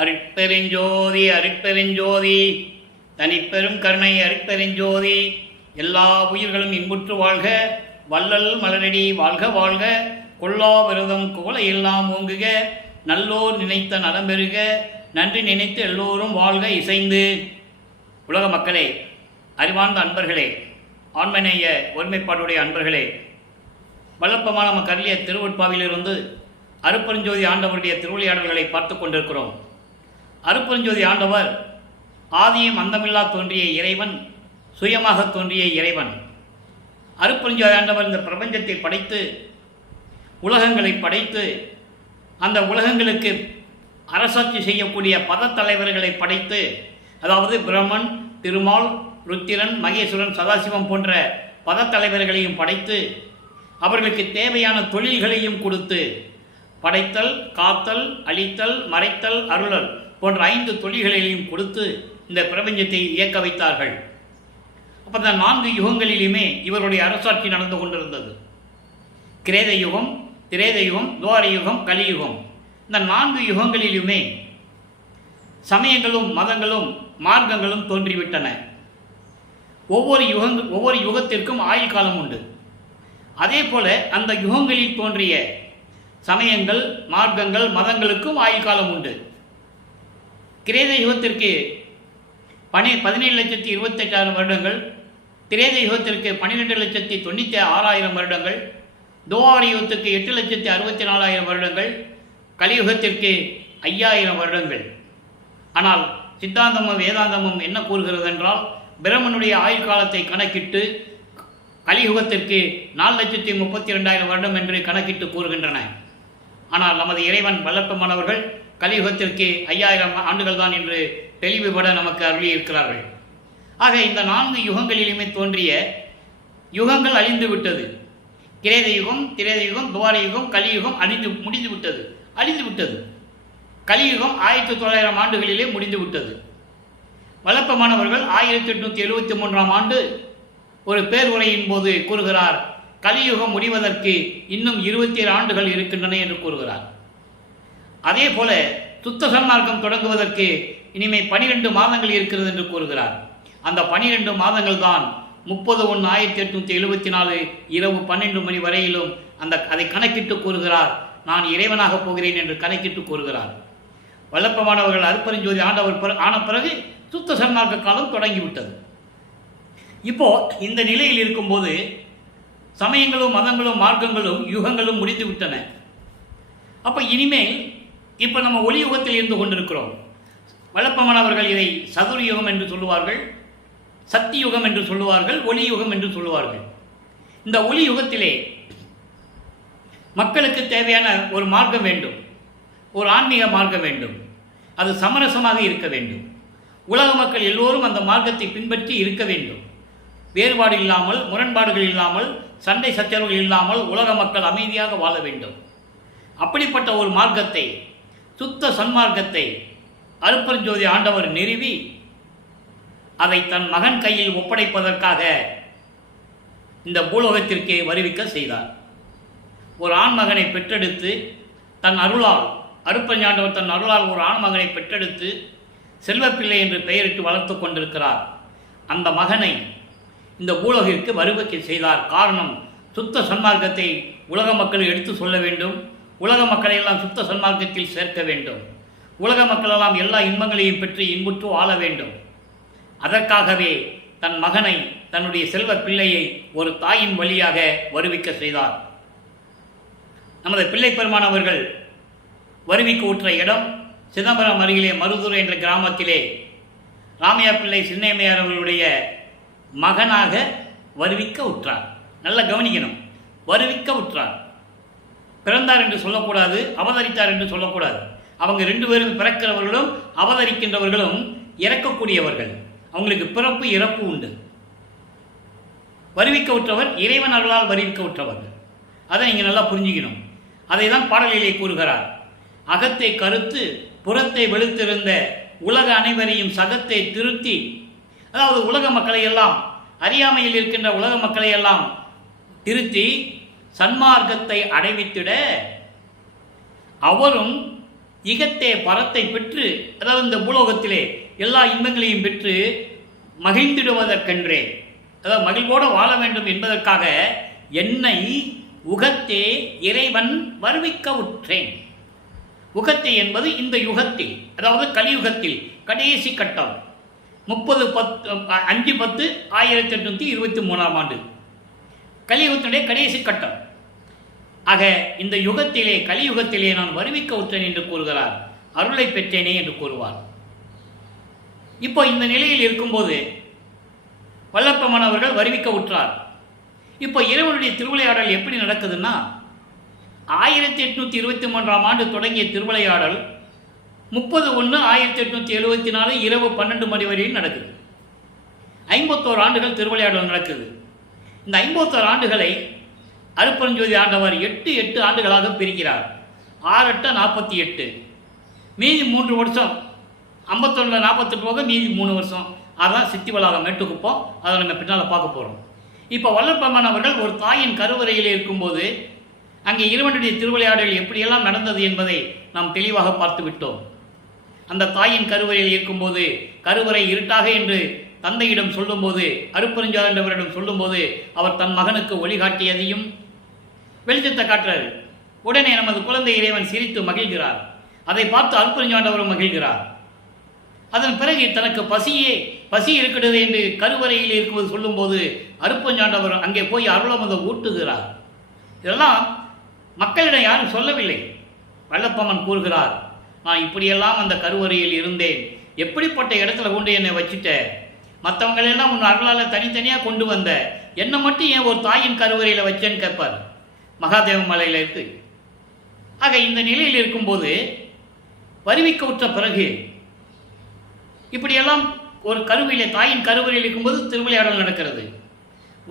அருட்பெருஞ்சோதி அருட்பெருஞ்சோதி தனிப்பெரும் கருணை அருட்பெருஞ்சோதி. எல்லா உயிர்களும் இன்புற்று வாழ்க, வள்ளல் மலரடி வாழ்க வாழ்க, கொல்லா விரதம் குவளை எல்லாம் ஓங்குக, நல்லோர் நினைத்த நலம் பெறுக, நன்றி நினைத்து எல்லோரும் வாழ்க இசைந்து. உலக மக்களே, அறிவார்ந்த அன்பர்களே, ஆண்மநேய ஒருமைப்பாடுடைய அன்பர்களே, வல்லப்பமான நம்ம கருளிய திருவட்பாவிலிருந்து அருட்பெருஞ்சோதி ஆண்டவருடைய திருவிளையாடல்களை பார்த்து கொண்டிருக்கிறோம். அருட்பெருஞ்சோதி ஆண்டவர் ஆதியும் அந்தமில்லா தோன்றிய இறைவன், சுயமாக தோன்றிய இறைவன். அருட்பெருஞ்சோதி ஆண்டவர் இந்த பிரபஞ்சத்தை படைத்து, உலகங்களை படைத்து, அந்த உலகங்களுக்கு அரசாட்சி செய்யக்கூடிய பதத்தலைவர்களை படைத்து, அதாவது பிரம்மன், திருமால், ருத்திரன், மகேஸ்வரன், சதாசிவம் போன்ற பதத்தலைவர்களையும் படைத்து, அவர்களுக்கு தேவையான தொழில்களையும் கொடுத்து, படைத்தல், காத்தல், அழித்தல், மறைத்தல், அருளல் போன்ற 5 தொழில்களையும் கொடுத்து இந்த பிரபஞ்சத்தை இயக்க வைத்தார்கள். அப்போ அந்த 4 யுகங்களிலுமே இவருடைய அரசாட்சி நடந்து கொண்டிருந்தது. கிரேத யுகம், திரேத யுகம், துவார யுகம், கலியுகம். இந்த 4 யுகங்களிலுமே சமயங்களும் மதங்களும் மார்க்கங்களும் தோன்றிவிட்டன. ஒவ்வொரு யுகத்திற்கும் ஆயுள் காலம் உண்டு. அதே போல அந்த யுகங்களில் தோன்றிய சமயங்கள், மார்க்கங்கள், மதங்களுக்கும் ஆயுள் காலம் உண்டு. கிரேத யுகத்திற்கு 17,28,000 வருடங்கள், திரேத யுகத்திற்கு 12,96,000 வருடங்கள், துவார யுகத்திற்கு 8,64,000 வருடங்கள், கலியுகத்திற்கு 5,000 வருடங்கள். ஆனால் சித்தாந்தமும் வேதாந்தமும் என்ன கூறுகிறது என்றால், பிரம்மனுடைய ஆயுள் காலத்தை கணக்கிட்டு கலியுகத்திற்கு 4,32,000 வருடம் என்று கணக்கிட்டு கூறுகின்றன. ஆனால் நமது இறைவன் வல்லப்பமானவர்கள் கலியுகத்திற்கு 5,000 ஆண்டுகள் தான் என்று தெளிவுபட நமக்கு அருளி இருக்கிறார்கள். ஆக இந்த 4 யுகங்களிலுமே தோன்றிய யுகங்கள் அழிந்து விட்டது. கிரேத யுகம், திரேத யுகம், துவார யுகம், கலியுகம் முடிந்து விட்டது. கலியுகம் 1900 ஆண்டுகளிலே முடிந்து விட்டது. வல்லப்பமானவர்கள் 1873 ஆண்டு ஒரு பேருரையின் போது கூறுகிறார், கலியுகம் முடிவதற்கு இன்னும் 27 ஆண்டுகள் இருக்கின்றன என்று கூறுகிறார். அதே போல சுத்த சன்மார்க்கம் தொடங்குவதற்கு இனிமே 12 மாதங்கள் இருக்கிறது என்று கூறுகிறார். அந்த 12 மாதங்கள் தான் 30/1/1874 இரவு 12 மணி வரையிலும் அதை கணக்கிட்டு கூறுகிறார். நான் இறைவனாக போகிறேன் என்று கணக்கிட்டு கூறுகிறார். வல்லப்பமானவர்கள் அருட்பெருஞ்சோதி ஆண்டவர் ஆன பிறகு சுத்த சன்மார்க்க காலம் தொடங்கிவிட்டது. இப்போ இந்த நிலையில் இருக்கும்போது சமயங்களும் மதங்களும் மார்க்கங்களும் யுகங்களும் முடிந்து விட்டன. அப்போ இனிமேல் இப்போ நம்ம ஒளி யுகத்தில் இருந்து கொண்டிருக்கிறோம். வல்லப்பமானவர்கள் இதை சதுர்யுகம் என்று சொல்லுவார்கள், சக்தி யுகம் என்று சொல்லுவார்கள், ஒளி யுகம் என்று சொல்லுவார்கள். இந்த ஒளி யுகத்திலே மக்களுக்கு தேவையான ஒரு மார்க்கம் வேண்டும், ஒரு ஆன்மீக மார்க்கம் வேண்டும். அது சமரசமாக இருக்க வேண்டும். உலக மக்கள் எல்லோரும் அந்த மார்க்கத்தை பின்பற்றி இருக்க வேண்டும். வேறுபாடு இல்லாமல், முரண்பாடுகள் இல்லாமல், சண்டை சச்சரவுகள் இல்லாமல் உலக மக்கள் அமைதியாக வாழ வேண்டும். அப்படிப்பட்ட ஒரு மார்க்கத்தை, சுத்த சன்மார்க்கத்தை அருட்பெருஞ்சோதி ஆண்டவர் நிறுவி அதை தன் மகன் கையில் ஒப்படைப்பதற்காக இந்த பூலோகத்திற்கே வருவிக்க செய்தார். ஒரு ஆண்மகனை பெற்றெடுத்து தன் அருளால், அருட்பெருஞ்சாண்டவர் தன் அருளால் ஒரு ஆண்மகனை பெற்றெடுத்து செல்வப்பிள்ளை என்று பெயரிட்டு வளர்த்து கொண்டிருக்கிறார். அந்த மகனை இந்த பூலோகிற்கு வருவிக்க செய்தார். காரணம், சுத்த சன்மார்க்கத்தை உலக மக்கள் எடுத்து சொல்ல வேண்டும். உலக மக்களை எல்லாம் சுத்த சன்மார்க்கத்தில் சேர்க்க வேண்டும். உலக மக்களெல்லாம் எல்லா இன்பங்களையும் பெற்று இன்புற்று வாழ வேண்டும். அதற்காகவே தன் மகனை, தன்னுடைய செல்வ பிள்ளையை ஒரு தாயின் வழியாக வருவிக்க செய்தார். நமது பிள்ளை பெருமானவர்கள் வருவிக்க உற்ற இடம் சிதம்பரம் அருகிலே மருதுரை என்ற கிராமத்திலே ராமையா பிள்ளை சின்னையம்மையார் அவர்களுடைய மகனாக வருவிக்க உற்றார். நல்லா கவனிக்கணும், வருவிக்க உற்றார். பிறந்தார் என்று சொல்லக்கூடாது, அவதரித்தார் என்று சொல்லக்கூடாது. அவங்க 2 பேரும் பிறக்கிறவர்களும் அவதரிக்கின்றவர்களும் இறக்கக்கூடியவர்கள். அவங்களுக்கு பிறப்பு இறப்பு உண்டு. வருவிக்க உற்றவர் இறைவன் அருளால் வருவிக்க உற்றவர்கள். அதை நீங்கள் நல்லா புரிஞ்சுக்கணும். அதை தான் பாடலிலே கூறுகிறார். அகத்தை கருத்து புறத்தை வெளுத்திருந்த உலக அனைவரையும் சகத்தை திருத்தி, அதாவது உலக மக்களை எல்லாம், அறியாமையில் இருக்கின்ற உலக மக்களை எல்லாம் திருத்தி சன்மார்க்கத்தை அடைவித்திட அவரும் இகத்தே பரத்தை பெற்று, அதாவது இந்த பூலோகத்திலே எல்லா இன்பங்களையும் பெற்று மகிழ்ந்திடுவதற்கென்றே, அதாவது மகிழ்வோடு வாழ வேண்டும் என்பதற்காக என்னை உகத்தே இறைவன் வருவிக்க உற்றேன். உகத்தே என்பது இந்த யுகத்தில், அதாவது கலியுகத்தில் கடைசி கட்டம் 5/10/1823 கலியுகத்தினுடைய கடைசி கட்டம். ஆக இந்த யுகத்திலே, கலியுகத்திலே நான் வருவிக்க உற்றேன் என்று கூறுகிறார். அருளை பெற்றேனே என்று கூறுவார். இப்போ இந்த நிலையில் இருக்கும்போது வல்லப்பெருமான் அவர்கள் வருவிக்க உற்றார். இப்போ இறைவனுடைய திருவிளையாடல் எப்படி நடக்குதுன்னா, 1823 தொடங்கிய திருவிளையாடல் 30/1/1874 இரவு 12 மணி வரையில் நடக்குது. 51 ஆண்டுகள் திருவிளையாடல் நடக்குது. இந்த 51 ஆண்டுகளை அருட்பெருஞ்சோதி ஆண்டவர் 8 ஆண்டுகளாக பிரிக்கிறார். 6 8 48, மீதி 3 வருஷம், 51 48 போக மீதி 3 வருஷம். அதுதான் சித்தி வளாகம் மேட்டுக்குப்போம். அதை நம்ம பின்னால் பார்க்க போகிறோம். இப்போ வல்லப்பெருமான் அவர்கள் ஒரு தாயின் கருவறையில் இருக்கும்போது அங்கே இறைவனுடைய திருவிளையாடல் எப்படியெல்லாம் நடந்தது என்பதை நாம் தெளிவாக பார்த்து விட்டோம். அந்த தாயின் கருவறையில் இருக்கும்போது, கருவறை இருட்டாக என்று தந்தையிடம் சொல்லும்போது, அருட்பெருஞ்சாண்டவரிடம் சொல்லும்போது, அவர் தன் மகனுக்கு வழிகாட்டியதையும் வெளிச்சத்தை காட்டுறாரு. உடனே நமது குழந்தை இறைவன் சிரித்து மகிழ்கிறார். அதை பார்த்து அருட்பெருஞ்சாண்டவரும் மகிழ்கிறார். அதன் பிறகு தனக்கு பசி இருக்கிறது என்று கருவறையில் இருக்கும்போது சொல்லும்போது அருட்பெருஞ்சாண்டவர் அங்கே போய் அருளமதை ஊட்டுகிறார். இதெல்லாம் மக்களிடம் யாரும் சொல்லவில்லை. வல்லப்பெருமான் கூறுகிறார், நான் இப்படியெல்லாம் அந்த கருவறையில் இருந்தேன், எப்படிப்பட்ட இடத்துல கொண்டு என்னை வச்சுட்ட, மற்றவங்களெல்லாம் உன் அருளால் தனித்தனியாக கொண்டு வந்த, என்னை மட்டும் ஏன் ஒரு தாயின் கருவறையில் வச்சேன்னு கேட்பார். மகாதேவ மலையில் இருக்கு. ஆக இந்த நிலையில் இருக்கும்போது வருவிக்க உற்ற பிறகு இப்படியெல்லாம் ஒரு கருவிலே, தாயின் கருவறையில் இருக்கும்போது திருவிளையாடல் நடக்கிறது.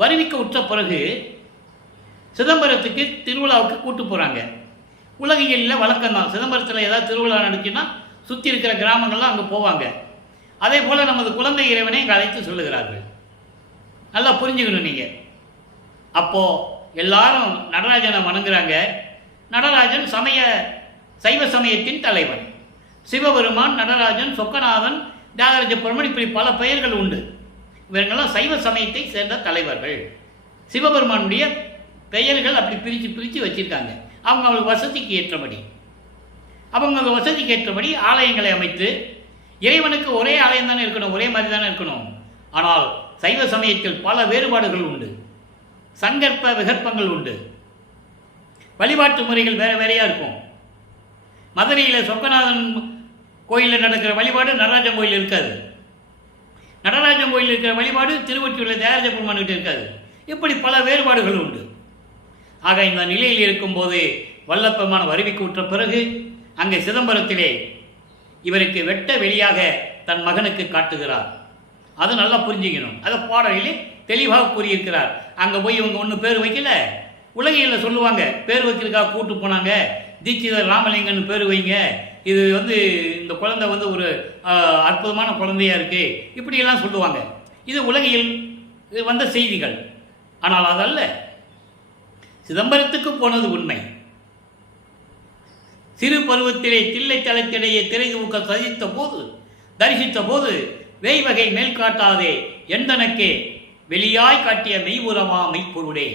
வருவிக்க உற்ற பிறகு சிதம்பரத்துக்கு திருவிழாவுக்கு கூட்டு போகிறாங்க. உலகியலில் வழக்கம்தான். சிதம்பரத்தில் ஏதாவது திருவிழா நடந்துச்சுன்னா சுற்றி இருக்கிற கிராமங்கள்லாம் அங்கே போவாங்க. அதே போல் நமது குழந்தை இறைவனை இங்கே அழைத்து சொல்லுகிறார்கள். நல்லா புரிஞ்சுக்கணும் நீங்கள். அப்போது எல்லாரும் நடராஜனை வணங்குறாங்க. நடராஜன் சைவ சமயத்தின் தலைவன். சிவபெருமான், நடராஜன், சொக்கநாதன், தியாகராஜ பெருமான், இப்படி பல பெயர்கள் உண்டு. இவர்களெல்லாம் சைவ சமயத்தை சேர்ந்த தலைவர்கள். சிவபெருமானுடைய பெயர்கள் அப்படி பிரித்து வச்சிருக்காங்க. அவங்களுக்கு வசதிக்கு ஏற்றபடி, ஆலயங்களை அமைத்து, இறைவனுக்கு ஒரே ஆலயம் தானே இருக்கணும், ஒரே மாதிரி தானே இருக்கணும். ஆனால் சைவ சமயத்தில் பல வேறுபாடுகள் உண்டு, சங்கற்ப விகற்பங்கள் உண்டு, வழிபாட்டு முறைகள் வேற வேறையாக இருக்கும். மதுரையில் சொக்கநாதன் கோயிலில் நடக்கிற வழிபாடு நடராஜன் கோயில் இருக்காது. நடராஜன் கோயில் இருக்கிற வழிபாடு திருவொற்றியூரில் தியாகராஜ பெருமான்கிட்ட இருக்காது. இப்படி பல வேறுபாடுகள் உண்டு. ஆக இந்த நிலையில் இருக்கும்போது வல்லப்பெருமான் வருவிக்கு உற்ற பிறகு அங்கே சிதம்பரத்திலே இவருக்கு வெட்ட வெளியாக தன் மகனுக்கு காட்டுகிறார். அது நல்லா புரிஞ்சுக்கணும். அதை பாடலிலே தெளிவாக கூறியிருக்கிறார். அங்கே போய் இவங்க ஒன்றும் பேர் வைக்கல. உலகில் சொல்லுவாங்க, பேர் வைக்கிறதுக்காக கூட்டு போனாங்க, தீட்சிதர் ராமலிங்கன்னு பேர் வைங்க, இது இந்த குழந்தை ஒரு அற்புதமான குழந்தையாக இருக்குது, இப்படியெல்லாம் சொல்லுவாங்க. இது உலகில் வந்த செய்திகள். ஆனால் அதல்ல, சிதம்பரத்துக்கு போனது உண்மை. சிறு பருவத்திலே தில்லை தளத்திடையே திரை தூக்க தரிசித்த போது வேய்வகை மேல் காட்டாதே எந்தனக்கே வெளியாய் காட்டிய மெய்வுரமா மெய்ப்பொருளே.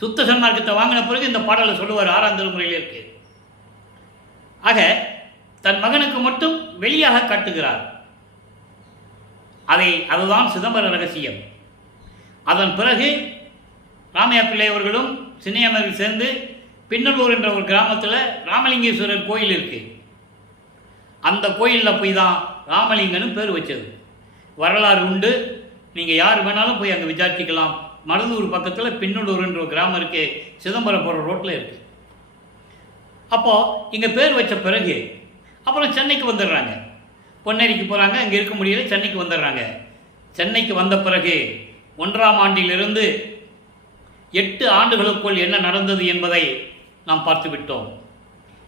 சுத்த சன்மார்க்கத்தை வாங்கின பிறகு இந்த பாடலை சொல்லுவார். 6ஆம் திருமுறையில் இருக்கு. ஆக தன் மகனுக்கு மட்டும் வெளியாக காட்டுகிறார். அதுதான் சிதம்பர ரகசியம். அதன் பிறகு ராமையா பிள்ளை அவர்களும் சின்னையமர்கள் சேர்ந்து பின்னலூர் என்ற ஒரு கிராமத்தில் ராமலிங்கேஸ்வரர் கோயில் இருக்கு. அந்த கோயிலில் போய் தான் ராமலிங்கன்னு பேர் வச்சது. வரலாறு உண்டு. நீங்கள் யார் வேணாலும் போய் அங்கே விசாரிச்சிக்கலாம். மருதூர் பக்கத்தில் பின்னலூர் என்ற ஒரு கிராமம் இருக்கு, சிதம்பரம் போகிற ரோட்டில் இருக்கு. அப்போது இங்கே பேர் வச்ச பிறகு அப்புறம் சென்னைக்கு வந்துடுறாங்க. பொன்னேரிக்கு போகிறாங்க, அங்கே இருக்க முடியல, சென்னைக்கு வந்துடுறாங்க. சென்னைக்கு வந்த பிறகு 1ஆம் ஆண்டிலிருந்து 8 ஆண்டுகளுக்குள் என்ன நடந்தது என்பதை நாம் பார்த்து விட்டோம்.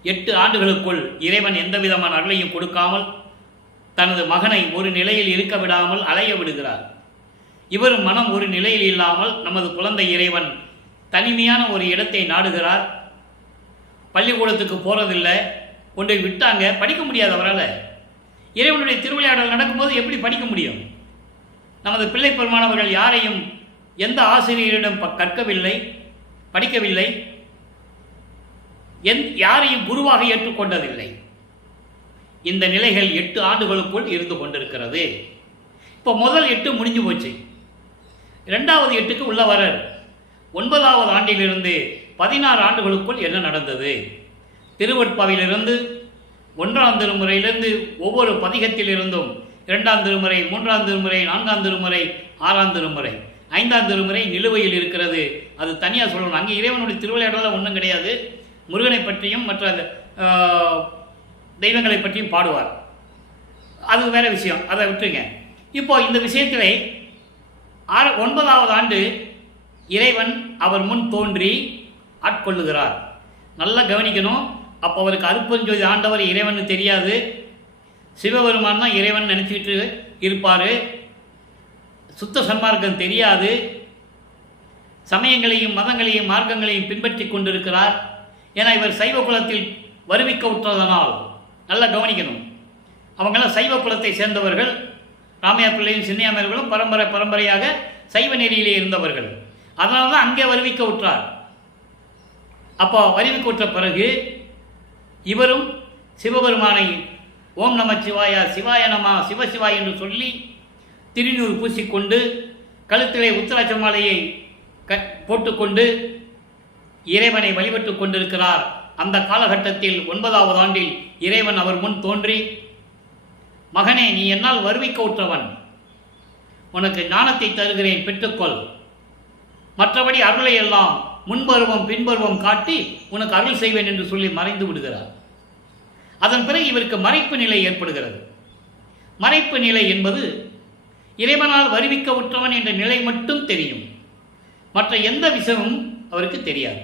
8 ஆண்டுகளுக்குள் இறைவன் எந்த விதமான அருளையும் கொடுக்காமல் தனது மகனை ஒரு நிலையில் இருக்க விடாமல் அலைய விடுகிறார். இவர் மனம் ஒரு நிலையில் இல்லாமல் நமது குழந்தை இறைவன் தனிமையான ஒரு இடத்தை நாடுகிறார். பள்ளிக்கூடத்துக்கு போகிறதில்லை, கொண்டு விட்டாங்க, படிக்க முடியாது அவரால். இறைவனுடைய திருவிளையாடல் நடக்கும்போது எப்படி படிக்க முடியும்? நமது பிள்ளை பெருமானவர்கள் யாரையும் எந்த ஆசிரியரிடம் கற்கவில்லை, படிக்கவில்லை, யாரையும் குருவாக ஏற்றுக்கொண்டதில்லை. இந்த நிலைகள் 8 ஆண்டுகளுக்குள் இருந்து கொண்டிருக்கிறது. இப்போ முதல் 8 முடிஞ்சு போச்சு. 2வது 8க்கு உள்ள வரார். 9வது ஆண்டிலிருந்து 16 ஆண்டுகளுக்குள் என்ன நடந்தது? திருவட்பாவிலிருந்து 1ஆம் திருமுறையிலிருந்து ஒவ்வொரு பதிகத்திலிருந்தும் 2ஆம் திருமுறை, 3ஆம் திருமுறை, 4ஆம் திருமுறை, 6ஆம் திருமுறை, 5ஆம் திருமுறை நிலுவையில் இருக்கிறது. அது தனியாக சொல்லணும். அங்கே இறைவனுடைய திருவிளையாடலாம் ஒன்றும் கிடையாது. முருகனை பற்றியும் மற்ற தெய்வங்களை பற்றியும் பாடுவார். அது வேற விஷயம், அதை விட்டுருங்க. இப்போ இந்த விஷயத்திலே 9வது ஆண்டு இறைவன் அவர் முன் தோன்றி ஆட்கொள்ளுகிறார். நல்லா கவனிக்கணும். அப்போ அவருக்கு அருப்பெருஞ்சோதி ஆண்டவர் இறைவன் தெரியாது, சிவபெருமான் தான் இறைவன் நினச்சிக்கிட்டு இருப்பார். சுத்த சன்மார்க்கம் தெரியாது, சமயங்களையும் மதங்களையும் மார்க்கங்களையும் பின்பற்றி கொண்டிருக்கிறார். ஏன்னா இவர் சைவ குலத்தில் வருவிக்க உற்றதனால் நல்லா கவனிக்கணும். அவங்கெல்லாம் சைவ குலத்தை சேர்ந்தவர்கள். ராமையா பிள்ளையும் சின்னையாமர்களும் பரம்பரையாக சைவ நெறியிலே இருந்தவர்கள். அதனால தான் அங்கே வருவிக்க உற்றார். அப்போ வருவிக்க உற்ற பிறகு இவரும் சிவபெருமானை ஓம் நம சிவாயா, சிவாய நமா, சிவசிவாய் என்று சொல்லி திருநூறு பூசிக்கொண்டு கழுத்திலே உத்தராட்ச மாலையை போட்டுக்கொண்டு இறைவனை வழிபட்டு கொண்டிருக்கிறார். அந்த காலகட்டத்தில் 9வது ஆண்டில் இறைவன் அவர் முன் தோன்றி, மகனே, நீ என்னால் வருவிக்க உற்றவன், உனக்கு ஞானத்தை தருகிறேன், பெற்றுக்கொள். மற்றபடி அருளை எல்லாம் முன்பருவம் பின்பருவம் காட்டி உனக்கு அருள் செய்வேன் என்று சொல்லி மறைந்து விடுகிறார். அதன் பிறகு இவருக்கு மறைப்பு நிலை ஏற்படுகிறது. மறைப்பு நிலை என்பது இறைவனால் வருவிக்க உற்றவன் என்ற நிலை மட்டும் தெரியும். மற்ற எந்த விஷயமும் அவருக்கு தெரியாது.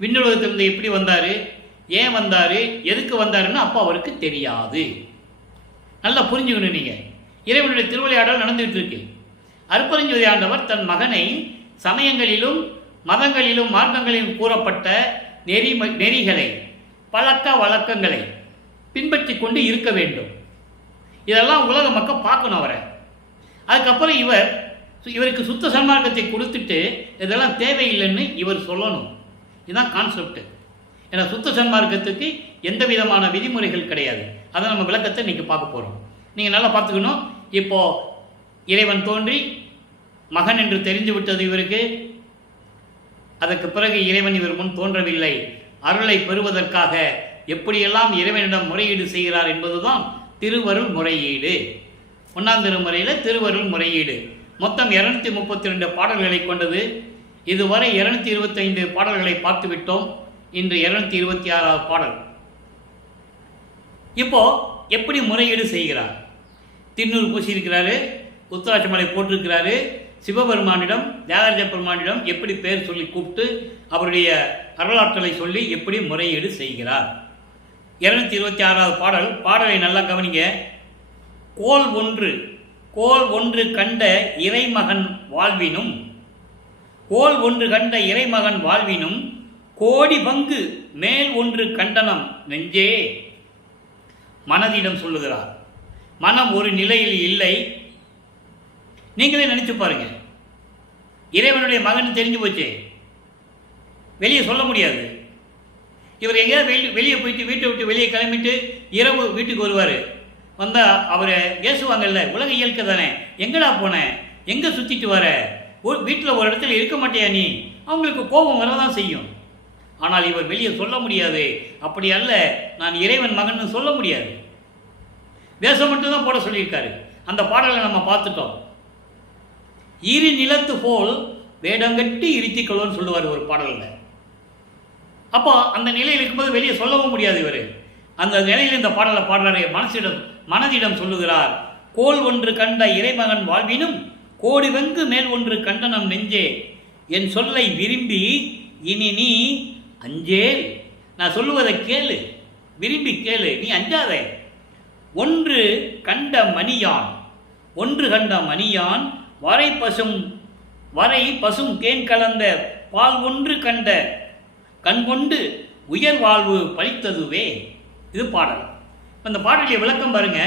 விண்ணுலகத்திலிருந்து எப்படி வந்தார், ஏன் வந்தார், எதுக்கு வந்தாருன்னு அப்போ அவருக்கு தெரியாது. நல்லா புரிஞ்சுக்கணும். நீங்கள் இறைவனுடைய திருவிளையாடல் நடந்துகிட்டு இருக்கு. அருப்பெருஞ்சோதி ஆண்டவர் தன் மகனை சமயங்களிலும் மதங்களிலும் மார்க்கங்களிலும் கூறப்பட்ட நெறிகளை, பழக்க வழக்கங்களை பின்பற்றி கொண்டு இருக்க வேண்டும். இதெல்லாம் உலக மக்கள் பார்க்கணும் அவரை. அதுக்கப்புறம் இவருக்கு சுத்த சன்மார்க்கத்தை கொடுத்துட்டு இதெல்லாம் தேவையில்லைன்னு இவர் சொல்லணும். இதுதான் கான்செப்ட். ஏன்னா சுத்த சன்மார்க்கத்துக்கு எந்த விதமான விதிமுறைகள் கிடையாது. அதை நம்ம விளக்கத்தை இன்றைக்கி பார்க்க போகிறோம். நீங்கள் நல்லா பார்த்துக்கணும். இப்போது இறைவன் தோன்றி மகன் என்று தெரிந்து விட்டது இவருக்கு. அதற்கு பிறகு இறைவன் இவர் முன் தோன்றவில்லை. அருளை பெறுவதற்காக எப்படியெல்லாம் இறைவனிடம் முறையீடு செய்கிறார் என்பதுதான் திருவருள் முறையீடு. 1ஆம் திருமுறையில் திருவருள் முறையீடு மொத்தம் 232 பாடல்களை கொண்டது. இதுவரை 225 பாடல்களை பார்த்துவிட்டோம். இன்று 226வது பாடல். இப்போ எப்படி முறையீடு செய்கிறார்? திருநூறு பூசியிருக்கிறாரு, உத்தராட்ச மலை போட்டிருக்கிறாரு. சிவபெருமானிடம், தியாகராஜ பெருமானிடம் எப்படி பெயர் சொல்லி கூப்பிட்டு அவருடைய அருளாற்றலை சொல்லி எப்படி முறையீடு செய்கிறார்? 226வது பாடல். பாடலை நல்லா கவனிங்க. கோல் ஒன்று கண்ட இறைமகன் வாழ்வினும், கோல் ஒன்று கண்ட இறைமகன் வாழ்வினும் கோடி பங்கு மேல் ஒன்று கண்டனம் நெஞ்சே. மனதிடம் சொல்லுகிறார். மனம் ஒரு நிலையில் இல்லை. நீங்களே நினைச்சு பாருங்க. இறைவனுடைய மகன் தெரிஞ்சு போச்சு, வெளியே சொல்ல முடியாது. இவர் எங்கேயாவது வெளியே போயிட்டு வீட்டை விட்டு வெளியே கிளம்பிட்டு இரவு வீட்டுக்கு வருவார். வந்தால் அவரை பேசுவாங்கல்ல, உலக இயல்கை தானே, எங்கடா போனேன், எங்கே சுற்றிட்டு வர, வீட்டில் ஒரு இடத்துல இருக்க மாட்டியா நீ, அவங்களுக்கு கோபம் வரதான் செய்யும். ஆனால் இவர் வெளியே சொல்ல முடியாது. அப்படி அல்ல, நான் இறைவன் மகன் சொல்ல முடியாது. வேஷம் மட்டும்தான் போட சொல்லியிருக்காரு. அந்த பாடலை நம்ம பார்த்துட்டோம். இரு நிலத்து போல் வேடங்கட்டி இருத்திக்கொள்ளுன்னு சொல்லுவார் ஒரு பாடலில். அப்போ அந்த நிலையில் இருக்கும்போது வெளியே சொல்லவும் முடியாது. இவர் அந்த நிலையில் இந்த பாடலை பாடுறாரு. மனதிடம் சொல்லுகிறார். கோல் ஒன்று கண்ட இறைமகன் வாழ்வினும் கோடி வெங்கு மேல் ஒன்று கண்டனம் நெஞ்சே. என் சொல்லை விரும்பி இனி நீ அஞ்சேல். நான் சொல்லுவதை கேளு, விரும்பி கேளு, நீ அஞ்சாத. ஒன்று கண்ட மணியான் வரை பசும் தேன் கலந்த பால் ஒன்று கண்ட கண் கொண்டு உயர் வாழ்வு பழித்ததுவே. இது பாடல். இந்த பாடலிய விளக்கம் பாருங்க.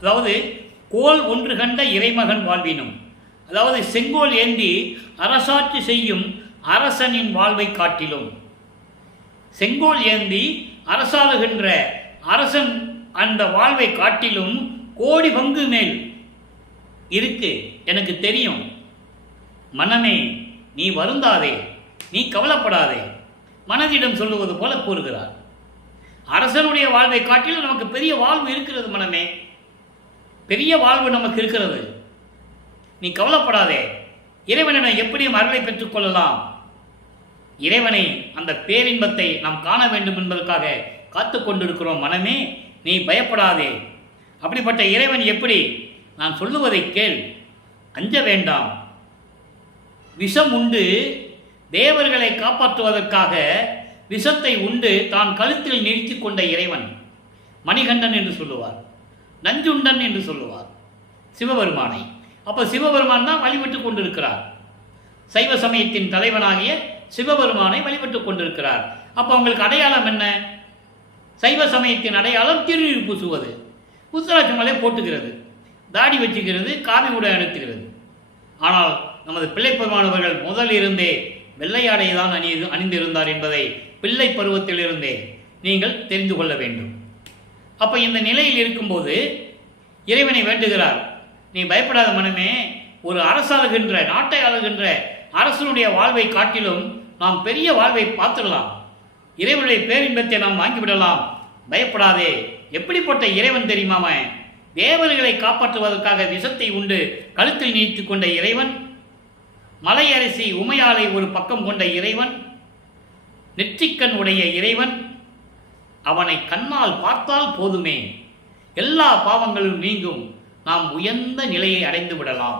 அதாவது கோல் ஒன்று கண்ட இறைமகன் வாழ்வினும், அதாவது செங்கோல் ஏந்தி அரசாட்சி செய்யும் அரசனின் வாழ்வை காட்டிலும், செங்கோல் ஏந்தி அரசாளுகின்ற அரசன் அந்த வாழ்வை காட்டிலும் கோடி பங்கு மேல் இருக்கு எனக்கு தெரியும். மனமே நீ வருந்தாதே, நீ கவலைப்படாதே, மனதிடம் சொல்லுவது போல கூறுகிறார். அரசனுடைய வாழ்வை காட்டிலும் நமக்கு பெரிய வாழ்வு இருக்கிறது. மனமே, பெரிய வாழ்வு நமக்கு இருக்கிறது. நீ கவலைப்படாதே. இறைவனை எப்படியும் அருளை பெற்றுக்கொள்ளலாம். இறைவனை, அந்த பேரின்பத்தை நாம் காண வேண்டும் என்பதற்காக காத்து கொண்டிருக்கிறோம். மனமே, நீ பயப்படாதே. அப்படிப்பட்ட இறைவன் எப்படி? நான் சொல்லுவதை கேள், அஞ்ச வேண்டாம். விஷம் உண்டு தேவர்களை காப்பாற்றுவதற்காக விஷத்தை உண்டு தான் கழுத்தில் நிறுத்தி கொண்ட இறைவன் மணிகண்டன் என்று சொல்லுவார், நஞ்சுண்டன் என்று சொல்லுவார் சிவபெருமானை. அப்போ சிவபெருமான் தான் வழிபட்டு கொண்டிருக்கிறார். சைவ சமயத்தின் தலைவனாகிய சிவபெருமானை வழிபட்டு கொண்டிருக்கிறார். அப்போ அவங்களுக்கு அடையாளம் என்ன? சைவ சமயத்தின் அடையாளம் திருநீர் பூசுவது, உத்தராட்ச மலை போட்டுகிறது, தாடி வச்சுக்கிறது, காவி உடை அணித்துகிறது. ஆனால் நமது பிள்ளை பெருமானவர்கள் முதலிருந்தே வெள்ளையாடை தான் அணிந்திருந்தார் என்பதை பிள்ளை பருவத்திலிருந்தே நீங்கள் தெரிந்து கொள்ள வேண்டும். அப்போ இந்த நிலையில் இருக்கும்போது இறைவனை வேண்டுகிறார். நீ பயப்படாத மனமே, ஒரு அரசாளுகின்ற, நாட்டை ஆளுகின்ற அரசனுடைய வாழ்வை காட்டிலும் நாம் பெரிய வாழ்வை பார்த்துடலாம். இறைவனுடைய பேரின்பத்தை நாம் வாங்கிவிடலாம். பயப்படாதே. எப்படிப்பட்ட இறைவன் தெரியுமாம? தேவர்களை காப்பாற்றுவதற்காக விஷத்தை உண்டு கழுத்தில் நீத்து கொண்ட இறைவன், மலையரசி உமையாளை ஒரு பக்கம் கொண்ட இறைவன், நெற்றிக்கண் உடைய இறைவன். அவனை கண்ணால் பார்த்தால் போதுமே, எல்லா பாவங்களும் நீங்கும், நாம் உயர்ந்த நிலையை அடைந்து விடலாம்.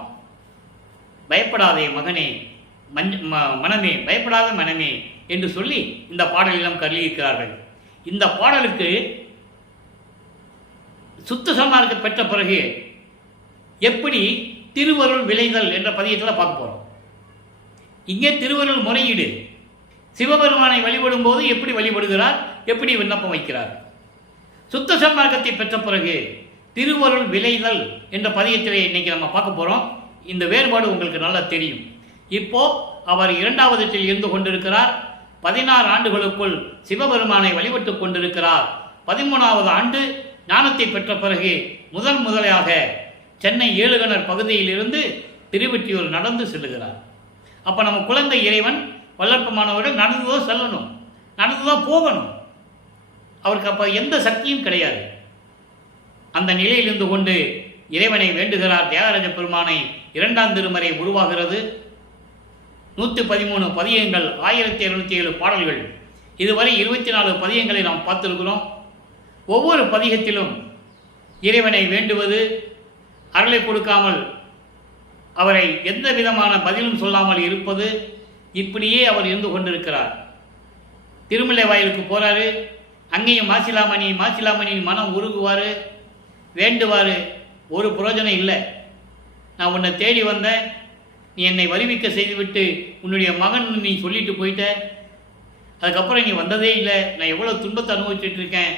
பயப்படாதே மகனே, மனமே, பயப்படாத மனமே என்று சொல்லி இந்த பாடலிலும் கருளியிருக்கிறார்கள். இந்த பாடலுக்கு சுத்த சன்மார்க்கம் பெற்ற பிறகு எப்படி திருவருள் விளைதல் என்ற பதியத்தில் பார்க்க போகிறோம். இங்கே திருவருள் முறையீடு, சிவபெருமானை வழிபடும் போது எப்படி வழிபடுகிறார், எப்படி விண்ணப்பம் வைக்கிறார். சுத்த சன்மார்க்கத்தை பெற்ற பிறகு திருவருள் விளைதல் என்ற பதியத்திலே இன்னைக்கு நம்ம பார்க்க போகிறோம். இந்த வேறுபாடு உங்களுக்கு நல்லா தெரியும். இப்போ அவர் 2வது இருந்து கொண்டிருக்கிறார். 16 ஆண்டுகளுக்குள் சிவபெருமானை வழிபட்டு கொண்டிருக்கிறார். 13வது ஆண்டு ஞானத்தை பெற்ற பிறகு முதலாக சென்னை ஏழுகணர் பகுதியிலிருந்து திருவெற்றியூர் நடந்து செல்லுகிறார். அப்போ நம்ம குழந்தை இறைவன் வல்லற்பமானவர்கள் நடந்துதான் செல்லணும், நடந்துதான் போகணும். அவருக்கு அப்போ எந்த சக்தியும் கிடையாது. அந்த நிலையில் இருந்து கொண்டு இறைவனை வேண்டுகிறார். தியாகராஜ பெருமானை 2ஆம் திருமறை உருவாகிறது. 113 பதியங்கள், 1207 பாடல்கள், இதுவரை 24 பதியங்களை நாம் பார்த்திருக்கிறோம். ஒவ்வொரு பதிகத்திலும் இறைவனை வேண்டுவது, அருளை கொடுக்காமல் அவரை எந்த விதமான பதிலும் சொல்லாமல் இருப்பது, இப்படியே அவர் இருந்து கொண்டிருக்கிறார். திருமலை வாயிலுக்கு போகிறாரு. அங்கேயும் மாசிலாமணி மனம் உருகுவார், வேண்டுவார். ஒரு பிரயோஜனம் இல்லை. நான் உன்னை தேடி வந்தேன், நீ என்னை வருவிக்க செய்துவிட்டு உன்னுடைய மகன் நீ சொல்லிட்டு போயிட்ட, அதுக்கப்புறம் நீ வந்ததே இல்லை. நான் எவ்வளோ துன்பத்தை அனுபவிச்சுட்டு இருக்கேன்.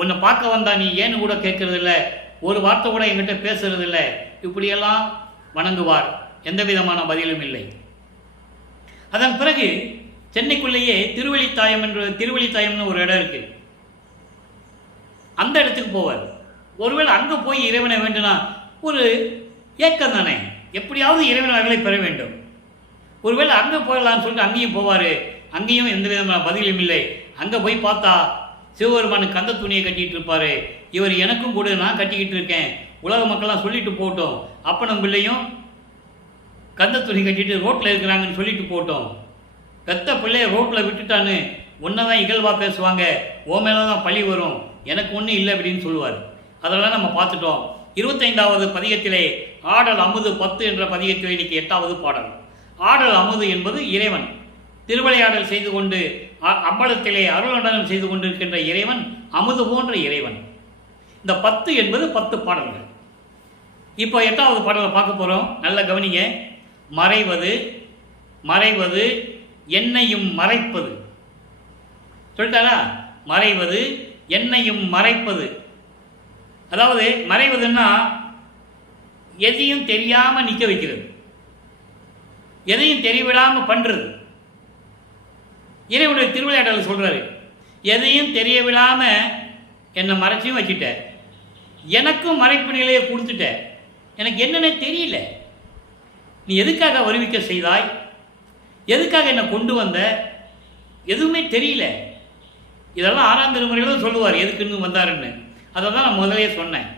உன்னை பார்க்க வந்தா நீ ஏன்னு கூட கேட்கறதில்ல, ஒரு வார்த்தை கூட என்கிட்ட பேசுறதில்ல. இப்படியெல்லாம் வணங்குவார். எந்த விதமான பதிலும் இல்லை. அதன் பிறகு சென்னைக்குள்ளேயே திருவழித்தாயம்னு ஒரு இடம் இருக்கு. அந்த இடத்துக்கு போவார். ஒருவேளை அங்கே போய் இறைவனை வேண்டுனா ஒரு ஏக்கம் தானே, எப்படியாவது இறைவன் அருளை பெற வேண்டும். ஒருவேளை அங்கே போகலான்னு சொல்லிட்டு அங்கேயும் போவார். அங்கேயும் எந்த விதமான பதிலும் இல்லை. அங்கே போய் பார்த்தா சிவபெருமானுக்கு கந்த துணியை கட்டிகிட்டு இருப்பார். இவர் எனக்கும் கூட நான் கட்டிக்கிட்டு இருக்கேன், உலக மக்கள்லாம் சொல்லிட்டு போட்டோம், அப்பனும் பிள்ளையும் கந்த துணி கட்டிட்டு ரோட்டில் இருக்கிறாங்கன்னு சொல்லிட்டு போட்டோம். பெத்த பிள்ளைய ரோட்டில் விட்டுட்டான்னு ஒன்றை தான் இகழ்வாக பேசுவாங்க, ஓ மேலே தான் பழி வரும், எனக்கு ஒன்றும் இல்லை அப்படின்னு சொல்லுவார். அதெல்லாம் நம்ம பார்த்துட்டோம். 25வது பதிகத்திலே ஆடல் அமுது 10 என்ற பதிகத்திலே இன்னைக்கு 8வது பாடல். ஆடல் அமுது என்பது இறைவன் திருவிளையாடல் செய்து கொண்டு அம்பலத்திலே அருள் நடனம் செய்து கொண்டிருக்கின்ற இறைவன், அமுது போன்ற இறைவன். இந்த 10 என்பது 10 பாடல்கள். இப்போ 8வது பாடலை பார்க்க போகிறோம். நல்ல கவனிங்க. மறைவது என்னையும் மறைப்பது. சொல்லிட்டாரா? மறைவது என்னையும் மறைப்பது. அதாவது மறைவதுன்னா எதையும் தெரியாமல் நிற்க வைக்கிறது, எதையும் தெரியவிடாமல் பண்ணுறது. இறைவனுடைய திருவிளையாடல் சொல்கிறாரு, எதையும் தெரிய விடாமல் என்னை மறைச்சியும் வச்சுட்ட, எனக்கும் மறைப்பு நிலையை கொடுத்துட்ட, எனக்கு என்னென்ன தெரியல, நீ எதுக்காக வருவிக்க செய்தாய், எதுக்காக என்னை கொண்டு வந்த, எதுவுமே தெரியல. இதெல்லாம் 6ஆம் திருமுறையில் சொல்லுவார் எதுக்குன்னு வந்தாருன்னு. அதை தான் நான் முதலே சொன்னேன்.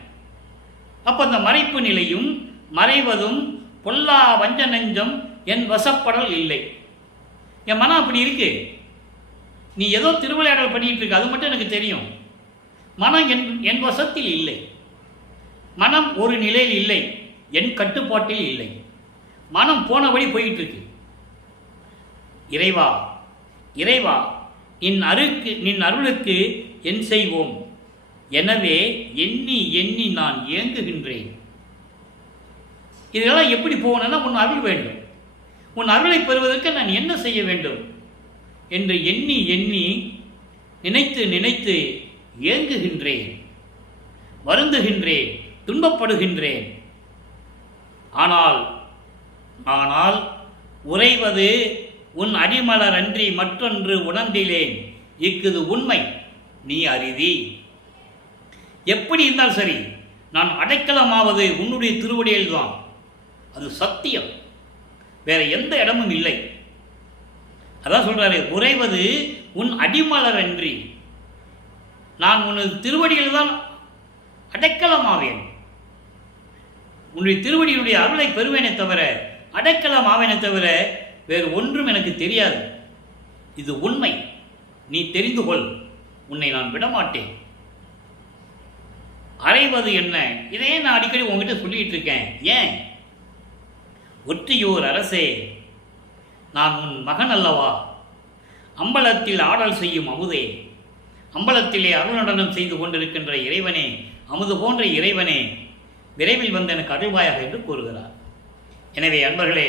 அப்போ அந்த மறைப்பு நிலையும் மறைவதும் பொல்லா வஞ்ச நெஞ்சம் என் வசப்படல் இல்லை. என் மனம் அப்படி இருக்கு, நீ ஏதோ திருவிளையாடல் பண்ணிட்டு இருக்க, அது மட்டும் எனக்கு தெரியும். மனம் என் வசத்தில் இல்லை, மனம் ஒரு நிலையில் இல்லை, என் கட்டுப்பாட்டில் இல்லை. மனம் போனபடி போயிட்டு இருக்கு. இறைவா இறைவா நின் அருளுக்கு என் செய்வோம், எனவே எண்ணி எண்ணி நான் ஏங்குகின்றேன். இதெல்லாம் எப்படி போகணும்னா உன் அருள் வேண்டும், உன் அருளை பெறுவதற்கு நான் என்ன செய்ய வேண்டும் என்று எண்ணி எண்ணி நினைத்து நினைத்து ஏங்குகின்றேன், வருந்துகின்றேன், துன்பப்படுகின்றேன். ஆனால் ஆனால் உறைவது உன் அடிமலர் அன்றி மற்றொன்று உணர்ந்திலேன், இக்குது உண்மை நீ அறிதி. எப்படி இருந்தால் சரி, நான் அடைக்கலமாவது உன்னுடைய திருவடியில்தான், அது சத்தியம், வேற எந்த இடமும் இல்லை. அதான் சொல்றாரு, உறைவது உன் அடிமலர் அன்றி, நான் உனது திருவடியில் தான் அடைக்கலமாவேன், உன்னுடைய திருவடியினுடைய அருளை பெறுவேனே தவிர, அடைக்கலம் ஆவேனே தவிர வேறு ஒன்றும் எனக்கு தெரியாது. இது உண்மை, நீ தெரிந்து கொள், உன்னை நான் விடமாட்டேன். அறைவது என்ன, இதையே நான் அடிக்கடி உங்ககிட்ட சொல்லிட்டு இருக்கேன். ஏன்? ஒற்றியோர் அரசே, நான் உன் மகன் அல்லவா, அம்பலத்தில் ஆடல் செய்யும் அமுதே, அம்பலத்திலே அருள் நடனம் செய்து கொண்டிருக்கின்ற இறைவனே, அமுது போன்ற இறைவனே, விரைவில் வந்து எனக்கு அருள்வாயாக என்று கூறுகிறார். எனவே அன்பர்களே,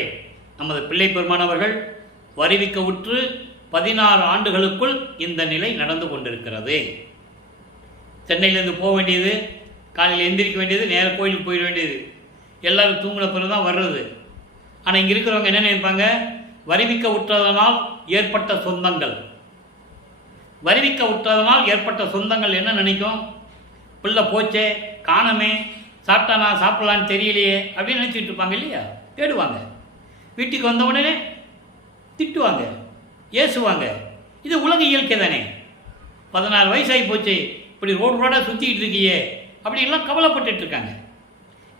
நமது பிள்ளை பெருமானவர்கள் வருவிக்க உற்று 16 ஆண்டுகளுக்குள் இந்த நிலை நடந்து கொண்டிருக்கிறது. சென்னையிலேருந்து போக வேண்டியது, காலையில் எந்திரிக்க வேண்டியது, நேராக கோயிலுக்கு போயிட வேண்டியது, எல்லோரும் தூங்கின பிறகு தான் வர்றது. ஆனால் இங்கே இருக்கிறவங்க என்ன நினைப்பாங்க, வருவிக்க உற்றதனால் ஏற்பட்ட சொந்தங்கள், வருவிக்க உற்றதனால் ஏற்பட்ட சொந்தங்கள் என்ன நினைக்கும், பிள்ளை போச்சே, காணமே, சாப்பிட்டானா சாப்பிடலான்னு தெரியலையே அப்படின்னு நினச்சிட்டு இருப்பாங்க இல்லையா. தேடுவாங்க, வீட்டுக்கு வந்த உடனே திட்டுவாங்க, ஏசுவாங்க. இது உலக இயற்கை தானே. 16 வயசாகி போச்சு, இப்படி ரோடாக சுற்றிக்கிட்டு இருக்கியே அப்படின்லாம் கவலைப்பட்டு இருக்காங்க.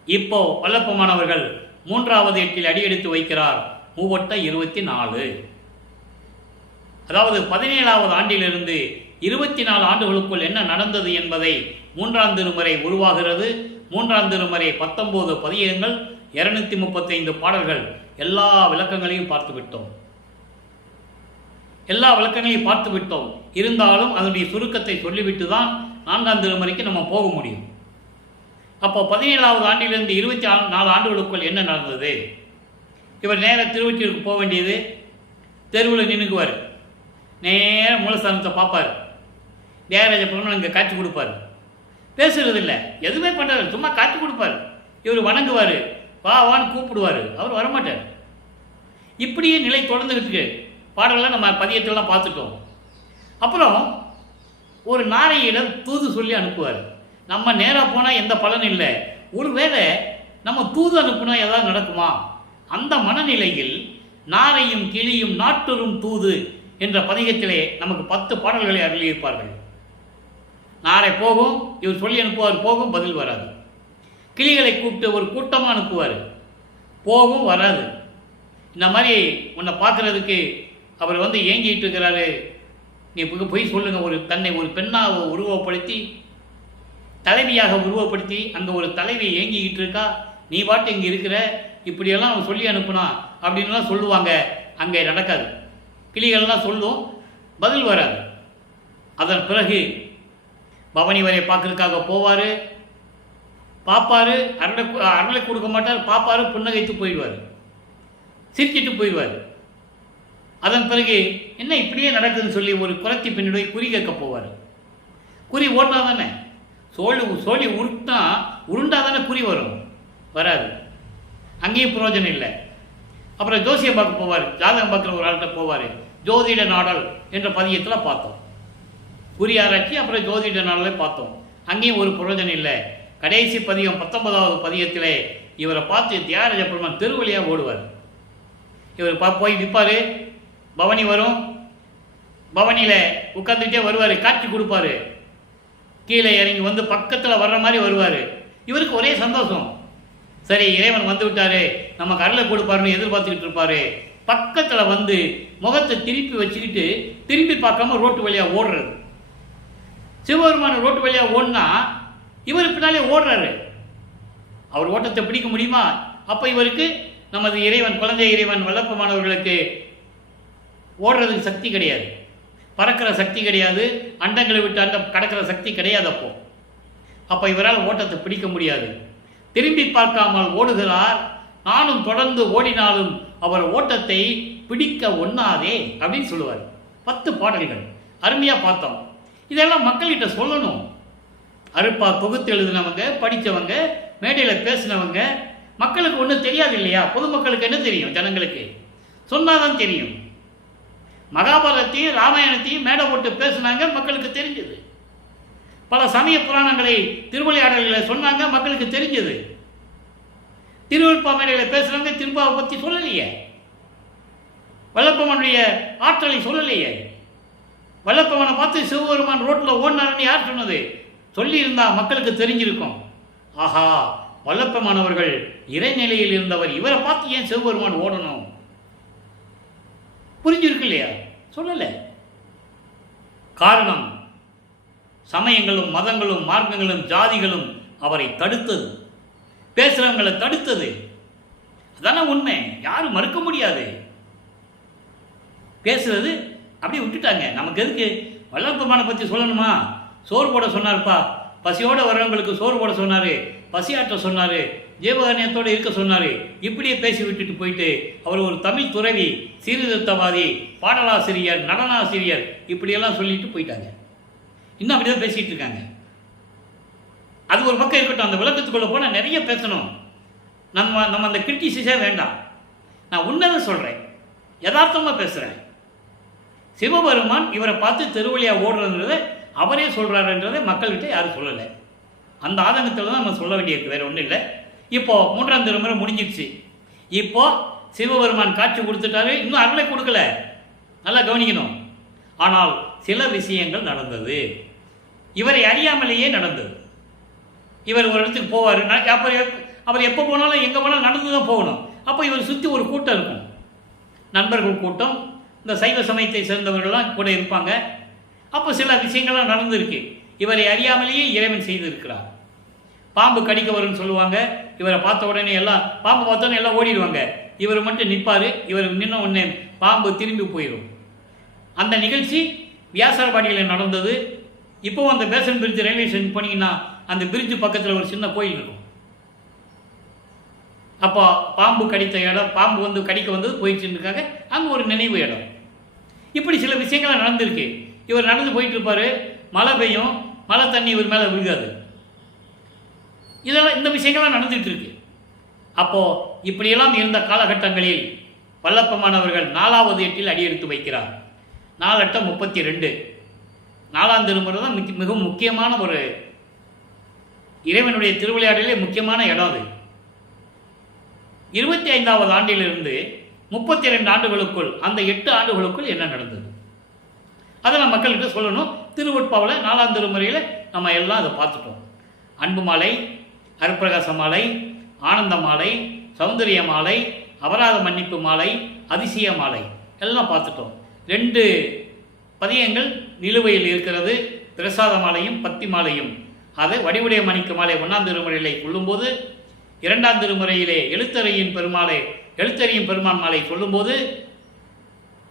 இப்போ வல்லப்பமானவர்கள் 3வது எட்டில் அடியெடுத்து வைக்கிறார். 3/24, அதாவது 17வது ஆண்டிலிருந்து 24 ஆண்டுகளுக்குள் என்ன நடந்தது என்பதை 3ஆம் திருமுறை உருவாகிறது. 3ஆம் திருமுறை 19 பதியங்கள், 235 பாடல்கள், எல்லா விளக்கங்களையும் பார்த்து விட்டோம். எல்லா விளக்கங்களையும் பார்த்து விட்டோம். இருந்தாலும் அதனுடைய சுருக்கத்தை சொல்லிவிட்டு தான் 4ஆம் திருமுறைக்கு நம்ம போக முடியும். அப்போ 17வது ஆண்டிலிருந்து 24 ஆண்டுகளுக்குள் என்ன நடந்தது? இவர் நேர திருவொற்றியூருக்கு போக வேண்டியது, தெருவில் நின்றுக்குவார், நேர மூலஸ்தானத்தை பார்ப்பார், தியாகராஜ பெருமாள் இங்கே காட்சி கொடுப்பார், பேசுறது இல்லை, எதுவுமே பண்ணுறாரு, சும்மா காட்சி கொடுப்பார். இவர் வணங்குவார், வான்னு கூப்பிடுவார், அவர் வரமாட்டார். இப்படியே நிலை தொடர்ந்துக்கிட்டு பாடலாம் நம்ம பதியத்தெல்லாம் பார்த்துட்டோம். அப்புறம் ஒரு நாரையிடம் தூது சொல்லி அனுப்புவார். நம்ம நேராக போனால் எந்த பலன் இல்லை, ஒருவேளை நம்ம தூது அனுப்புனா ஏதாவது நடக்குமா? அந்த மனநிலையில் நாரையும் கிளியும் நாட்டொரும் தூது என்ற பதிகத்திலே நமக்கு 10 பாடல்களை அருளியிருப்பார்கள். நாரை போகும், இவர் சொல்லி அனுப்புவார், போகும், பதில் வராது. கிளிகளை கூப்பிட்டு ஒரு கூட்டமாக அனுப்புவார், போகும், வராது. இந்த மாதிரி உன்னை பார்க்குறதுக்கு அவர் வந்து ஏங்கிட்டு இருக்கிறாரு, நீ போய் சொல்லுங்கள். தன்னை ஒரு பெண்ணாக உருவப்படுத்தி, தலைவியாக உருவப்படுத்தி அங்கே ஒரு தலைவி ஏங்கிக்கிட்டு இருக்கா, நீ பாட்டு இங்கே இருக்கிற, இப்படியெல்லாம் அவன் சொல்லி அனுப்புனா அப்படின்லாம் சொல்லுவாங்க. அங்கே நடக்காது. கிளிகள்லாம் சொல்லும், பதில் வராது. அதன் பிறகு பவனி வரை பார்க்கறதுக்காக போவார், பார்ப்பார், அருளை கொடுக்க மாட்டார், பார்ப்பார், புன்னகைத்து போயிடுவார், சிரிச்சிட்டு போயிடுவார். அதன் பிறகு என்ன இப்படியே நடக்குதுன்னு சொல்லி ஒரு குரத்தி பின்னாடி குறி கேட்க போவார். குறி ஓட்டினா தானே, சோழி உருண்டா தானே குறி வரும், வராது. அங்கேயும் பிரயோஜனம் இல்லை. அப்புறம் ஜோசியம் பார்க்க போவார், ஜாதகம் பார்க்குற ஒரு ஆள்கிட்ட போவார். ஜோதிட நாடல் என்ற பதியத்தில் பார்த்தோம் குறி ஆராய்ச்சி. அப்புறம் ஜோதிட நாடலை பார்த்தோம், அங்கேயும் ஒரு பிரயோஜனம் இல்லை. கடைசி பதியம் 19வது பதியத்திலே இவரை பார்த்து தியாகராஜ பெருமான் தெருவழியாக ஓடுவார். இவர் போய் நிற்பார், பவனி வரும், பவனியில் உட்காந்துக்கிட்டே வருவார், காட்சி கொடுப்பார். கீழே இறங்கி வந்து பக்கத்தில் வர்ற மாதிரி வருவார். இவருக்கு ஒரே சந்தோஷம், சரி இறைவன் வந்து விட்டாரு, நமக்கு அருளை கொடுப்பாருன்னு எதிர்பார்த்துக்கிட்டு இருப்பார். பக்கத்தில் வந்து முகத்தை திருப்பி வச்சுக்கிட்டு திரும்பி பார்க்காம ரோட்டு வழியாக ஓடுறது. சிவபெருமான ரோட்டு வழியாக ஓடினா இவர் பின்னாலே ஓடுறாரு. அவர் ஓட்டத்தை பிடிக்க முடியுமா? அப்போ இவருக்கு நமது இறைவன், குழந்தை இறைவன் வல்லப்பமானவர்களுக்கு ஓடுறதுக்கு சக்தி கிடையாது, பறக்கிற சக்தி கிடையாது, அண்டங்களை விட்டு அண்டம் கடக்கிற சக்தி கிடையாது. அப்போ இவரால் ஓட்டத்தை பிடிக்க முடியாது. திரும்பி பார்க்காமல் ஓடுகிறார். நானும் தொடர்ந்து ஓடினாலும் அவர் ஓட்டத்தை பிடிக்க ஒண்ணாதே அப்படின்னு சொல்லுவார். 10 பாடல்கள் அருமையாக பார்த்தோம். இதெல்லாம் மக்கள்கிட்ட சொல்லணும். அருப்பா தொகுத்து எழுதினவங்க, படித்தவங்க, மேடையில் பேசினவங்க, மக்களுக்கு ஒன்றும் தெரியாது இல்லையா? பொதுமக்களுக்கு என்ன தெரியும்? ஜனங்களுக்கு சொன்னாதான் தெரியும். மகாபாரதத்தையும் ராமாயணத்தையும் மேடை போட்டு பேசினாங்க, மக்களுக்கு தெரிஞ்சது. பல சமய புராணங்களை திருவிளையாடல்களை சொன்னாங்க, மக்களுக்கு தெரிஞ்சது. திருவருட்பா மேடையில் பேசுகிறாங்க, திருப்பாவை பற்றி சொல்லலையே, வல்லப்பமனுடைய ஆற்றலை சொல்லலையே. வல்லப்பமனை பார்த்து சிவபெருமான் ரோட்டில் ஓடினார்னு யார் சொன்னது? சொல்லியிருந்தா மக்களுக்கு தெரிஞ்சிருக்கும். ஆஹா, வல்லப்பமானவர்கள் இறைநிலையில் இருந்தவர், இவரை பார்த்து ஏன் சிவபெருமான் ஓடணும்? புரிஞ்சிருக்கு இல்லையா? சொல்லலை. காரணம், சமயங்களும் மதங்களும் மார்க்கங்களும் ஜாதிகளும் அவரை தடுத்தது, பேசுகிறவங்களை தடுத்தது. அதான உண்மை, யாரும் மறுக்க முடியாது. பேசுறது அப்படியே விட்டுட்டாங்க. நமக்கு எதுக்கு வல்லப்பமான பற்றி சொல்லணுமா? சோறு போட சொன்னார்ப்பா, பசியோடு வர்றவங்களுக்கு சோறு போட சொன்னார், பசியாற்ற சொன்னார், ஜீவகண்யத்தோடு இருக்க சொன்னார். இப்படியே பேசி விட்டுட்டு போயிட்டு அவர் ஒரு தமிழ் துறவி, சீர்திருத்தவாதி, பாடலாசிரியர், நடனாசிரியர், இப்படியெல்லாம் சொல்லிட்டு போயிட்டாங்க. இன்னும் அப்படிதான் பேசிகிட்டு இருக்காங்க. அது ஒரு பக்கம் இருக்கட்டும். அந்த விளக்கத்துக்குள்ளே போனால் நிறைய பேசணும். நம்ம அந்த கிரிட்டிசிஸே வேண்டாம். நான் உண்மைதான் சொல்கிறேன், யதார்த்தமாக பேசுகிறேன். சிவபெருமான் இவரை பார்த்து தெருவழியாக ஓடுறதுன்றதை அவரே சொல்கிறாருன்றதை மக்கள்கிட்ட யாரும் சொல்லலை. அந்த ஆதங்கத்தில் தான் நம்ம சொல்ல வேண்டியிருக்கு, வேறு ஒன்றும் இல்லை. இப்போது 3ஆம் திருமுறை முடிஞ்சிடுச்சு. இப்போது சிவபெருமான் காட்சி கொடுத்துட்டாரு, இன்னும் அருளை கொடுக்கல, நல்லா கவனிக்கணும். ஆனால் சில விஷயங்கள் நடந்தது, இவரை அறியாமலேயே நடந்தது. இவர் ஒரு இடத்துக்கு போவார், அவர் எப்போ போனாலும் எங்கே போனாலும் நடந்து தான் போகணும். அப்போ இவர் சுற்றி ஒரு கூட்டம் இருக்கும், நண்பர்கள் கூட்டம், இந்த சைவ சமயத்தை சேர்ந்தவர்கள்லாம் கூட இருப்பாங்க. அப்போ சில விஷயங்கள்லாம் நடந்திருக்கு, இவரை அறியாமலேயே இறைவன் செய்திருக்கிறார். பாம்பு கடிக்க வரும்னு சொல்லுவாங்க, இவரை பார்த்த உடனே எல்லாம் பாம்பு பார்த்தோன்னே எல்லாம் ஓடிடுவாங்க. இவர் மட்டும் நிற்பார், இவர் நின்ன உடனே பாம்பு திரும்பி போயிடும். அந்த நிகழ்ச்சி வியாசாரபாடியில் நடந்தது. இப்போவும் அந்த பேசன் பிரிட்ஜ் ரயில்வே ஸ்டேஷன் போனீங்கன்னா அந்த பிரிட்ஜு பக்கத்தில் ஒரு சின்ன கோயில் இருக்கும். அப்போ பாம்பு கடித்த இடம், பாம்பு வந்து கடிக்க வந்தது போயிடுச்சுருக்காங்க, அங்கே ஒரு நினைவு இடம். இப்படி சில விஷயங்கள்லாம் நடந்திருக்கு. இவர் நடந்து போயிட்டு இருப்பார், மழை பெய்யும், மழை தண்ணி இவர் மேலே விழுகாது. இதெல்லாம் இந்த விஷயங்கள்லாம் நடந்துகிட்டு இருக்கு. அப்போது இப்படியெல்லாம் இருந்த காலகட்டங்களில் வல்லப்பமானவர்கள் 4வது எட்டில் அடியெடுத்து வைக்கிறார். 4×8=32. 4ஆம் திருமுறை தான் மிகவும் முக்கியமான ஒரு இறைவனுடைய திருவிளையாடலே முக்கியமான இடம் அது. 25வது ஆண்டிலிருந்து 32 ஆண்டுகளுக்குள், அந்த 8 ஆண்டுகளுக்குள் என்ன நடந்தது அதை நம்ம மக்கள்கிட்ட சொல்லணும். திருவொட்பாவில் 4ஆம் திருமுறையில் நம்ம எல்லாம் அதை பார்த்துட்டோம். அன்பு மாலை, அருப்பிரகாச மாலை, ஆனந்த மாலை, சௌந்தரிய மாலை, அபராத மன்னிப்பு மாலை, அதிசய மாலை எல்லாம் பார்த்துட்டோம். 2 பதியங்கள் நிலுவையில் இருக்கிறது, பிரசாத மாலையும் பத்தி மாலையும். அதை வடிவுடைய மணிக்கு மாலை 1ஆம் திருமுறையிலே கொள்ளும்போது, 2ஆம் திருமுறையிலே எழுத்தறியும் பெருமான் மாலை சொல்லும்போது,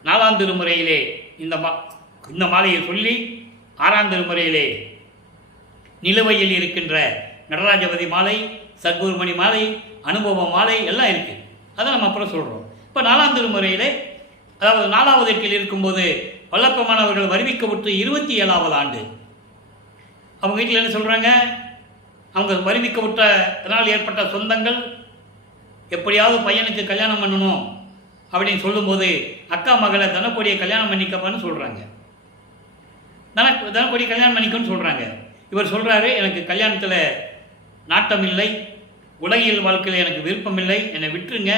4ஆம் திருமுறையிலே இந்த மாலையை சொல்லி, 6ஆம் திருமுறையிலே நிலுவையில் இருக்கின்ற நடராஜபதி மாலை, சத்குருமணி மாலை, அனுபவ மாலை எல்லாம் இருக்குது. அதை நம்ம அப்புறம் சொல்கிறோம். இப்போ 4ஆம் திருமுறையிலே அதாவது 4வது எட்டில் இருக்கும்போது வல்லப்பமான அவர்கள் வருவிக்கப்பட்டு 27வது ஆண்டு. அவங்க வீட்டில் என்ன சொல்கிறாங்க, அவங்க வருவிக்கப்பட்டதனால் ஏற்பட்ட சொந்தங்கள் எப்படியாவது பையனுக்கு கல்யாணம் பண்ணணும் அப்படின்னு சொல்லும்போது அக்கா மகளை தனக்கொடியை கல்யாணம் பண்ணிக்கப்பான்னு சொல்கிறாங்க. தனக்கொடி கல்யாணம் பண்ணிக்கன்னு சொல்கிறாங்க. இவர் சொல்கிறாரு, எனக்கு கல்யாணத்தில் நாட்டம் இல்லை, உலகியல் வாழ்க்கையில் எனக்கு விருப்பம் இல்லை, என்னை விட்டுருங்க,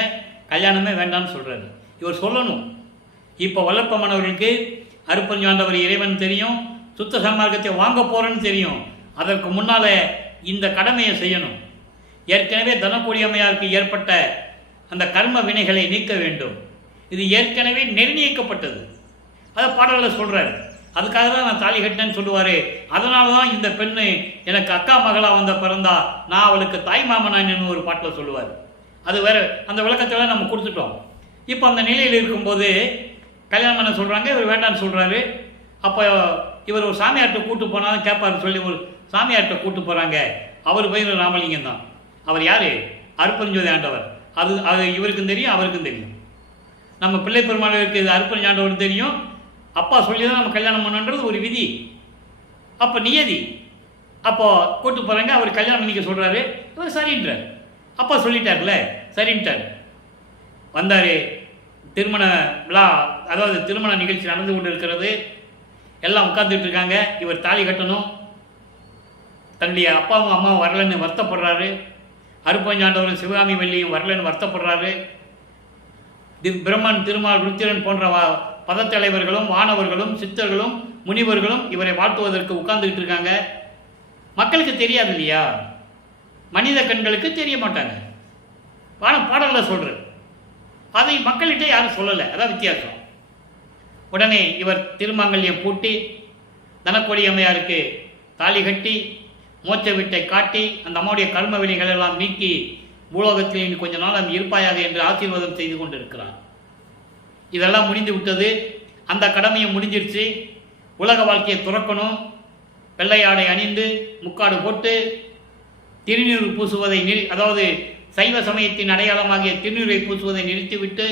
கல்யாணமே வேண்டாம்னு சொல்கிறாரு. இவர் சொல்லணும். இப்போ வல்லப்பமானவர்களுக்கு அருப்பஞ்சாண்டவர் இறைவன் தெரியும், சுத்த சன்மார்க்கத்தை வாங்க போகிறேன்னு தெரியும். அதற்கு முன்னால் இந்த கடமையை செய்யணும். ஏற்கனவே தனக்கொடி அம்மையாருக்கு ஏற்பட்ட அந்த கர்ம வினைகளை நீக்க வேண்டும். இது ஏற்கனவே நிர்ணயிக்கப்பட்டது. அதை பாடலில் சொல்கிறாரு. அதுக்காக தான் நான் தாலி கட்டினேன்னு சொல்லுவார். அதனால தான் இந்த பெண்ணு எனக்கு அக்கா மகளாக வந்த பிறந்தா, நான் அவளுக்கு தாய் மாமனான்னு ஒரு பாட்டில் சொல்லுவார். அது வேறு, அந்த விளக்கத்தில் நம்ம கொடுத்துட்டோம். இப்போ அந்த நிலையில் இருக்கும்போது கல்யாணம் பண்ண சொல்கிறாங்க, இவர் வேண்டான்னு சொல்கிறாரு. அப்போ இவர் ஒரு சாமியார்கிட்ட கூட்டு போனாலும் கேட்பார் சொல்லி ஒரு சாமியார்கிட்ட கூட்டு போகிறாங்க. அவர் பேர் ராமலிங்கம் தான். அவர் யார்? அருப்பெருஞ்சோதி ஆண்டவர். அது இவருக்கும் தெரியும், அவருக்கும் தெரியும். நம்ம பிள்ளை பெருமாளுக்கு இது அருப்பெருஞ்சோதி ஆண்டவர் தெரியும். அப்பா சொல்லி தான் நம்ம கல்யாணம் பண்ணுன்றது ஒரு விதி, அப்போ நியதி. அப்போ கூட்டு போகிறாங்க, அவர் கல்யாணம் பண்ணிக்க சொல்கிறாரு. இவர் சரின்றார். அப்பா சொல்லிட்டார்ல, சரின்ட்டார். வந்தார். திருமண விழா, அதாவது திருமண நிகழ்ச்சி நடந்து கொண்டு இருக்கிறது. எல்லாம் உட்காந்துட்டு இருக்காங்க. இவர் தாலி கட்டணும். தன்னுடைய அப்பாவும் அம்மாவும் வரலன்னு வருத்தப்படுறாரு. அருப்பஞ்சாண்டவரும் சிவகாமி வள்ளியும் வரலன்னு வருத்தப்படுறாரு. பிரம்மன், திருமால், ருத்திரன் போன்ற பதத்தலைவர்களும் வானவர்களும் சித்தர்களும் முனிவர்களும் இவரை வாழ்த்துவதற்கு உட்கார்ந்துக்கிட்டு இருக்காங்க. மக்களுக்கு தெரியாது இல்லையா, மனித கண்களுக்கு தெரிய மாட்டாங்க. பாடலில் சொல்கிற அதை மக்கள்கிட்ட யாரும் சொல்லலை. அதான் வித்தியாசம். உடனே இவர் திருமாங்கல்யம் பூட்டி தனக்கொடி அம்மையாருக்கு தாலி கட்டி மோட்ச வீட்டை காட்டி அந்த அம்மாவுடைய கர்ம வினைகள் எல்லாம் நீக்கி பூலோகத்தில் கொஞ்ச நாள் அந்த இருப்பாயாக என்று ஆசீர்வாதம் செய்து கொண்டு இருக்கிறார். இதெல்லாம் முடிந்து விட்டது. அந்த கடமையும் முடிஞ்சிருச்சு. உலக வாழ்க்கையை துறக்கணும். வெள்ளை ஆடை அணிந்து முக்காடு போட்டு திருநீர் பூசுவதை அதாவது சைவ சமயத்தின் அடையாளமாகிய திருநீரை பூசுவதை நிறுத்திவிட்டு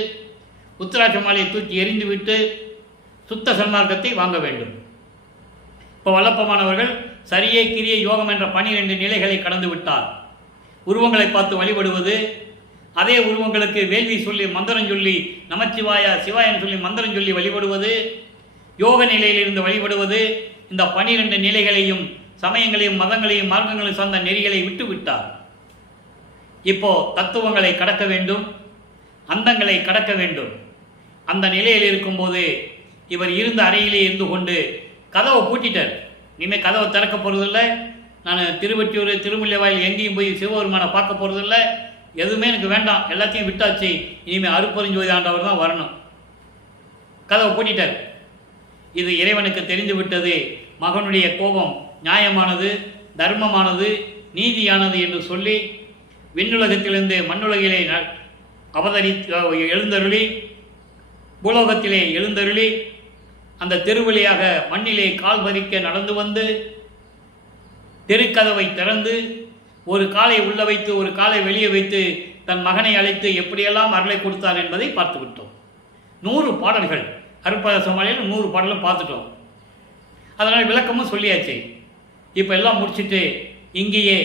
உத்திராட்ச மாலையை தூக்கி எறிந்துவிட்டு சுத்த சன்மார்க்கத்தை வாங்க வேண்டும். இப்போ வல்லப்பமானவர்கள் சரியே கிரிய யோகம் என்ற 12 நிலைகளை கடந்து விட்டார். உருவங்களை பார்த்து வழிபடுவது, அதே உருவங்களுக்கு வேள்வி சொல்லி மந்திரம் சொல்லி நமச்சிவாயா சிவாயன்னு சொல்லி மந்திரம் சொல்லி வழிபடுவது, யோக நிலையிலிருந்து வழிபடுவது, இந்த 12 நிலைகளையும் சமயங்களையும் மதங்களையும் மார்க்கங்களையும் சார்ந்த நெறிகளை விட்டு விட்டார். இப்போ தத்துவங்களை கடக்க வேண்டும், அந்தங்களை கடக்க வேண்டும். அந்த நிலையில் இருக்கும்போது இவர் இருந்த அறையிலே இருந்து கொண்டு கதவை பூட்டிட்டார். இனிமேல் கதவை திறக்க போகிறதில்லை, நான் திருவெட்டியூர் திருமுல்லைவாயில் எங்கேயும் போய் சிவபெருமானை பார்க்க போகிறதில்லை, எதுவுமே எனக்கு வேண்டாம், எல்லாத்தையும் விட்டாச்சு, இனிமேல் அருப்பெருஞ்சோதி ஆண்டவர் தான் வரணும். கதவை பூட்டிட்டார். இது இறைவனுக்கு தெரிந்து விட்டது. மகனுடைய கோபம் நியாயமானது, தர்மமானது, நீதியானது என்று சொல்லி விண்ணுலகத்திலிருந்து மண்ணுலகிலே எழுந்தருளி பூலோகத்திலே எழுந்தருளி அந்த தெருவழியாக மண்ணிலே கால் பதிக்க நடந்து வந்து தெருக்கதவை திறந்து ஒரு காலை உள்ள வைத்து ஒரு காலை வெளியே வைத்து தன் மகனை அழைத்து எப்படியெல்லாம் அருளை கொடுத்தார் என்பதை பார்த்து விட்டோம். 100 பாடல்கள் அருட்பத சமாளியில் 100 பாடலும் பார்த்துட்டோம். அதனால் விளக்கமும் சொல்லியாச்சு. இப்போ எல்லாம் முடிச்சுட்டு இங்கேயே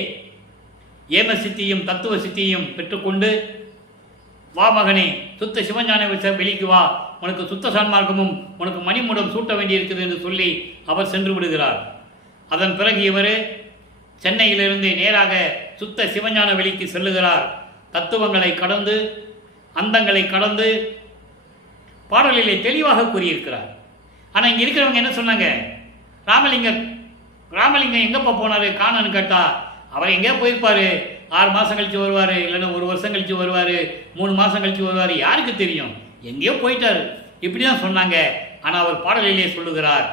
ஏம சித்தியும் தத்துவ சித்தியும் பெற்றுக்கொண்டு வா மகனே, சுத்த சிவஞான வெளிக்கு வா, உனக்கு சுத்த சன்மார்க்கமும் உனக்கு மணிமுடம் சூட்ட வேண்டியிருக்குது என்று சொல்லி அவர் சென்று விடுகிறார். அதன் பிறகு இவர் சென்னையிலிருந்து நேராக சுத்த சிவஞான வெளிக்கு செல்லுகிறார். தத்துவங்களை கடந்து அந்தங்களை கடந்து பாடலிலே தெளிவாக கூறியிருக்கிறார். ஆனால் இங்கே இருக்கிறவங்க என்ன சொன்னாங்க, ராமலிங்கம் எங்கப்பா போனார் காணன்னு கேட்டா, அவர் எங்கேயோ போயிருப்பார், 6 மாதம் கழித்து வருவார், இல்லைன்னா 1 வருஷம் கழித்து வருவார், 3 மாதம் கழித்து வருவார், யாருக்கு தெரியும், எங்கேயோ போயிட்டார், இப்படி தான் சொன்னாங்க. ஆனால் அவர் பாடலிலே சொல்லுகிறார்,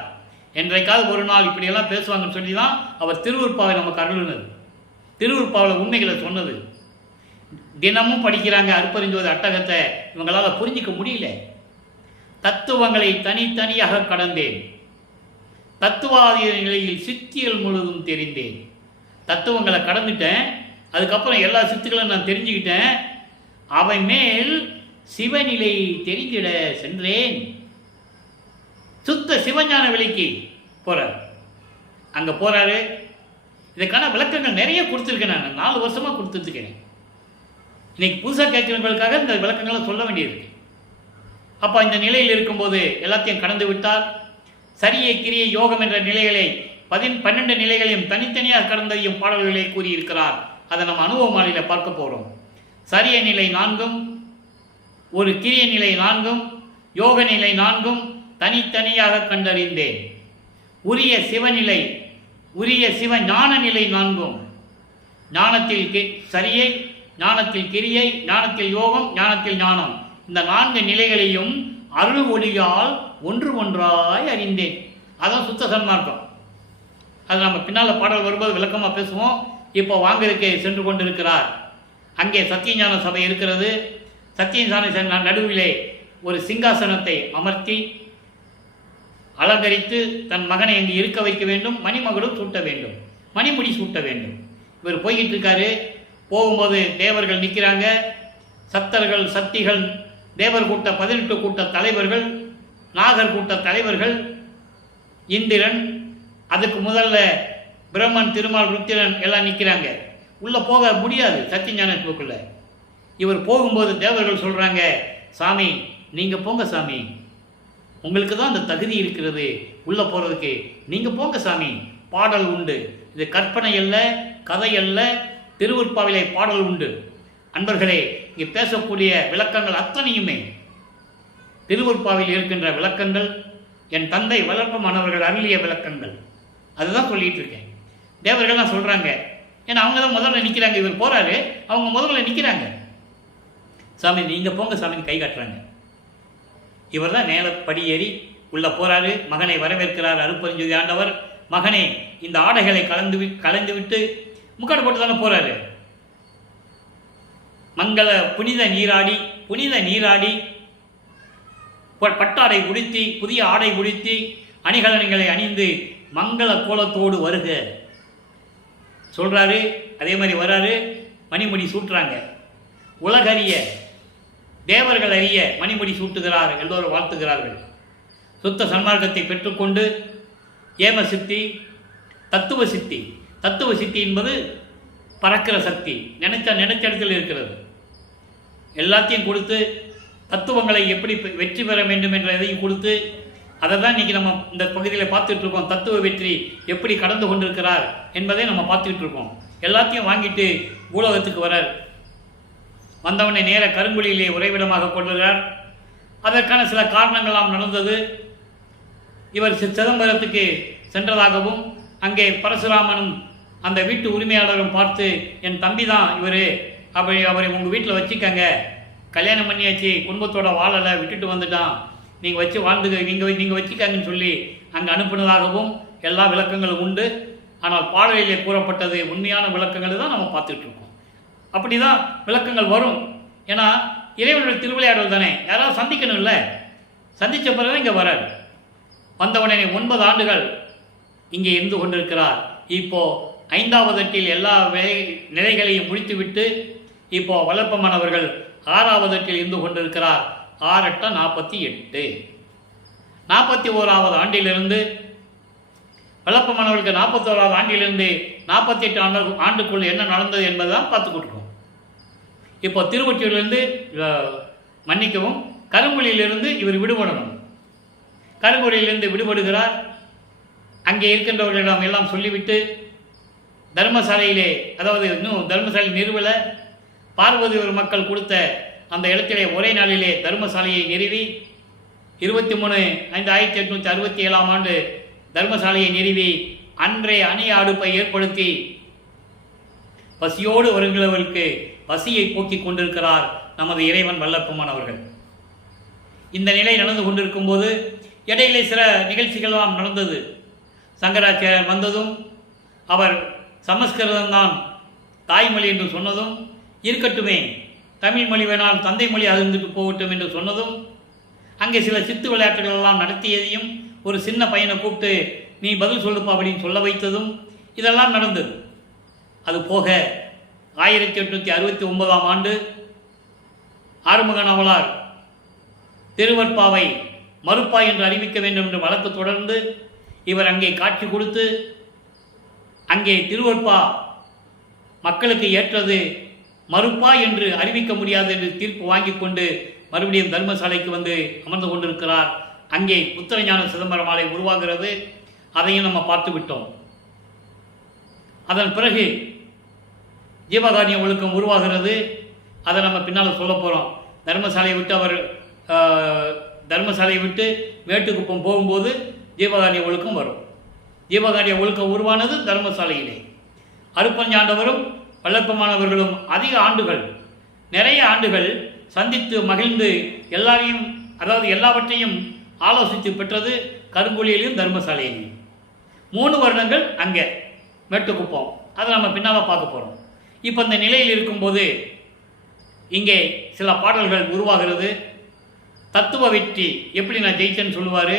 என்றைக்காவது ஒரு நாள் இப்படியெல்லாம் பேசுவாங்கன்னு சொல்லி தான் அவர் திருவுருப்பாவை நமக்கு அருளுனது, திருவுருப்பாவில் உண்மைகளை சொன்னது. தினமும் படிக்கிறாங்க அருப்பெருஞ்சோதி அட்டகத்தை, இவங்களால் புரிஞ்சிக்க முடியல. தத்துவங்களை தனித்தனியாக கடந்தேன், தத்துவாதிய நிலையில் சித்திகள் முழுவதும் தெரிந்தேன். தத்துவங்களை கடந்துட்டேன், அதுக்கப்புறம் எல்லா சித்துக்களும் நான் தெரிஞ்சுக்கிட்டேன். அவை மேல் சிவநிலை தெரிந்திட சென்றேன். சுத்த சிவஞான வெளிக்கு போகிறார். அங்கே போகிறாரு. இதுக்கான விளக்கங்கள் நிறைய கொடுத்துருக்கேன். நான் 4 வருஷமாக கொடுத்துருக்கேன். இன்னைக்கு புதுசாக கேட்கிறவங்களுக்காக இந்த விளக்கங்களை சொல்ல வேண்டியிருக்கு. அப்போ இந்த நிலையில் இருக்கும்போது எல்லாத்தையும் கடந்து விட்டால் சரியை கிரியை யோகம் என்ற நிலைகளை 12 நிலைகளையும் தனித்தனியாக கடந்தையும் பாடல்களை கூறியிருக்கிறார். அதை நம்ம அனுபவமாலையில் பார்க்க போகிறோம். சரிய நிலை 4ம், ஒரு கிரிய நிலை 4ம், யோக நிலை 4ம் தனித்தனியாக கண்டறிந்தேன். உரிய சிவநிலை, உரிய சிவ ஞான நிலை 4ம், ஞானத்தில் சரியை, ஞானத்தில் கிரியை, ஞானத்தில் யோகம், ஞானத்தில் ஞானம், இந்த 4 நிலைகளையும் அருள் ஒளியால் ஒன்று ஒன்றாய் அறிந்தேன். அதான் சுத்த சன்மார்க்கம். அது நம்ம பின்னால் பாடல் வரும்போது விளக்கமாக பேசுவோம். இப்போ வாங்கறதுக்கு சென்று கொண்டிருக்கிறார். அங்கே சத்தியஞான சபை இருக்கிறது. சத்தியஞான நடுவிலே ஒரு சிங்காசனத்தை அமர்த்தி அலங்கரித்து தன் மகனை அங்கே இருக்க வைக்க வேண்டும். மணிமகளும் சூட்ட வேண்டும், மணிமுடி சூட்ட வேண்டும். இவர் போய்கிட்டு இருக்காரு. போகும்போது தேவர்கள் நிற்கிறாங்க. சத்தர்கள், சக்திகள், தேவர் கூட்ட 18 கூட்ட தலைவர்கள், நாகர் கூட்ட தலைவர்கள், இந்திரன், அதுக்கு முதல்ல பிரம்மன், திருமால், ருத்திரன் எல்லாம் நிற்கிறாங்க. உள்ளே போக முடியாது சத்தியஞானத்துக்குள்ள. இவர் போகும்போது தேவர்கள் சொல்கிறாங்க, சாமி நீங்கள் போங்க சாமி, உங்களுக்கு தான் அந்த தகுதி இருக்கிறது உள்ளே போகிறதுக்கு, நீங்கள் போங்க சாமி. பாடல் உண்டு. இது கற்பனை அல்ல, கதை அல்ல, திருவருட்பாவிலே பாடல் உண்டு. அன்பர்களே, இங்கே பேசக்கூடிய விளக்கங்கள் அத்தனையுமே திருவருட்பாவில் இருக்கின்ற விளக்கங்கள். என் தந்தை வளர்ப்பமானவர்கள் அருளிய விளக்கங்கள். அதுதான் சொல்லிட்டு இருக்கேன். தேவர்கள்லாம் சொல்கிறாங்க. ஏன்னா அவங்க தான் முதல்ல நிற்கிறாங்க. இவர் போகிறாரு, அவங்க முதல்ல நிற்கிறாங்க. சாமி நீங்கள் போங்க சாமின்னு கை காட்டுறாங்க. இவர் தான் மேலே படியேறி உள்ளே போகிறாரு. மகனை வரவேற்கிறார் அருட்பெருஞ்சோதி ஆண்டவர். மகனே, இந்த ஆடைகளை கலந்து விட்டு முக்காடு போட்டு தானே போகிறாரு. மங்கள புனித நீராடி பட்டாடை உடுத்தி, புதிய ஆடை உடுத்தி, அணிகலன்களை அணிந்து மங்கள கோலத்தோடு வருக சொல்கிறாரு. அதே மாதிரி வராரு. மணிமுடி சூட்டுறாங்க. உலகறிய, தேவர்கள் அறிய மணிமுடி சூட்டுகிறார். எல்லோரும் வாழ்த்துகிறார்கள். சுத்த சன்மார்க்கத்தை பெற்றுக்கொண்டு ஏம சித்தி, தத்துவ சித்தி. தத்துவ சித்தி என்பது பறக்கிற சக்தி. நினைச்ச இடத்தில் இருக்கிறது. எல்லாத்தையும் கொடுத்து தத்துவங்களை எப்படி வெற்றி பெற வேண்டும் என்ற இதையும் கொடுத்து, அதை தான் இன்றைக்கி நம்ம இந்த பகுதியில் பார்த்துட்டு இருக்கோம். தத்துவ வெற்றி எப்படி கடந்து கொண்டிருக்கிறார் என்பதை நம்ம பார்த்துக்கிட்டு இருக்கோம். எல்லாத்தையும் வாங்கிட்டு பூலோகத்துக்கு வரார். வந்தவனை நேர கருங்குழியிலே உறைவிடமாக கொள்கிறார். அதற்கான சில காரணங்களாம் நடந்தது. இவர் சிதம்பரத்துக்கு சென்றதாகவும், அங்கே பரசுராமனும் அந்த வீட்டு உரிமையாளரும் பார்த்து, என் தம்பி தான் இவர், அவரை உங்கள் வீட்டில் வச்சுக்கங்க, கல்யாணம் பண்ணியாச்சு, குடும்பத்தோட வாழலை, விட்டுட்டு வந்துட்டான், நீங்கள் வச்சு வாழ்ந்துக்க, நீங்கள் வச்சுக்காங்கன்னு சொல்லி அங்கே அனுப்புனதாகவும் எல்லா விளக்கங்களும் உண்டு. ஆனால் பாடலிலே கூறப்பட்டது உண்மையான விளக்கங்கள் தான் நம்ம பார்த்துட்டு இருக்கோம். அப்படி தான் விளக்கங்கள் வரும். ஏன்னா இறைவனுடைய திருவிளையாடல் தானே, யாராவது சந்திக்கணும் இல்லை, சந்தித்த பிறகு இங்கே வராது. வந்தவுடனே 9 ஆண்டுகள் இங்கே இருந்து கொண்டிருக்கிறார். இப்போது 5வது எட்டில் எல்லா நிலைகளையும் முடித்துவிட்டு இப்போ வளர்ப்பமானவர்கள் 6வது எட்டில் இருந்து கொண்டிருக்கிறார். 6 8 48. 41வது ஆண்டிலிருந்து வளர்ப்பமானவர்களுக்கு 41வது ஆண்டிலிருந்து 48 ஆண்டுக்குள் என்ன நடந்தது என்பதுதான் பார்த்துக்கிட்டு இருக்கோம். இப்போ திருவொற்றியூரிலிருந்து மன்னிக்கவும், கருங்குழியிலிருந்து இவர் விடுபடணும். கருங்குழியிலிருந்து விடுபடுகிறார். அங்கே இருக்கின்றவர்களிடம் எல்லாம் சொல்லிவிட்டு தர்மசாலையிலே, அதாவது இன்னும் தர்மசாலை நிறுவலை, பார்வதி ஒரு மக்கள் கொடுத்த அந்த இடத்திலே ஒரே நாளிலே தர்மசாலையை நிறுவி 23/5/1867 ஆண்டு தர்மசாலையை நிறுவி அன்றைய அணிய அடுப்பை ஏற்படுத்தி பசியோடு வருகிறவர்களுக்கு பசியை போக்கிக் கொண்டிருக்கிறார் நமது இறைவன் வல்லப்பமானவர்கள். இந்த நிலை நடந்து கொண்டிருக்கும் போது இடையிலே சில நிகழ்ச்சிகள்லாம் நடந்தது. சங்கராச்சாரியர் வந்ததும், அவர் சமஸ்கிருதம்தான் தாய்மொழி என்று சொன்னதும், இருக்கட்டுமே தமிழ் மொழி வேணால் தந்தை மொழி அகர்ந்துட்டு போகட்டும் என்று சொன்னதும், அங்கே சில சித்து விளையாட்டுகள் எல்லாம் நடத்தியதையும், ஒரு சின்ன பையனை கூப்பிட்டு நீ பதில் சொல்லுப்பா அப்படின்னு சொல்ல வைத்ததும் இதெல்லாம் நடந்தது. அது போக 1869 ஆண்டு ஆறுமுக நாவலார் திருவற்பாவை மறுப்பா என்று அறிவிக்க வேண்டும் என்று வழக்கு தொடர்ந்து இவர் அங்கே காட்சி கொடுத்து அங்கே திருவற்பா மக்களுக்கு ஏற்றது மறுப்பா என்று அறிவிக்க முடியாது என்று தீர்ப்பு வாங்கி கொண்டு மறுபடியும் தர்மசாலைக்கு வந்து அமர்ந்து கொண்டிருக்கிறார். அங்கே உத்தரஞான சிதம்பரம் ஆலை உருவாகிறது. அதையும் நம்ம பார்த்து விட்டோம். அதன் பிறகு ஜீவகாருண்ய ஒழுக்கம் உருவாகிறது. அதை நம்ம பின்னால் சொல்ல போகிறோம். தர்மசாலையை விட்டு மேட்டுக்குப்பம் போகும்போது ஜீவகாருண்ய ஒழுக்கம் வரும். ஜீவகாருண்ய ஒழுக்கம் உருவானது தர்மசாலையிலே. அருப்பஞ்சாண்டவரும் வல்லப்பமானவர்களும் அதிக ஆண்டுகள், நிறைய ஆண்டுகள் சந்தித்து மகிழ்ந்து எல்லாரையும், அதாவது எல்லாவற்றையும் ஆலோசித்து பெற்றது கருங்குழியிலையும் தர்மசாலையிலையும். 3 வருடங்கள் அங்கே மேட்டுக்குப்பம். அதை நம்ம பின்னால் பார்க்க போகிறோம். இப்போ இந்த நிலையில் இருக்கும்போது இங்கே சில பாடல்கள் உருவாகிறது. தத்துவ வெற்றி எப்படி நான் ஜெயிச்சேன்னு சொல்லுவார்.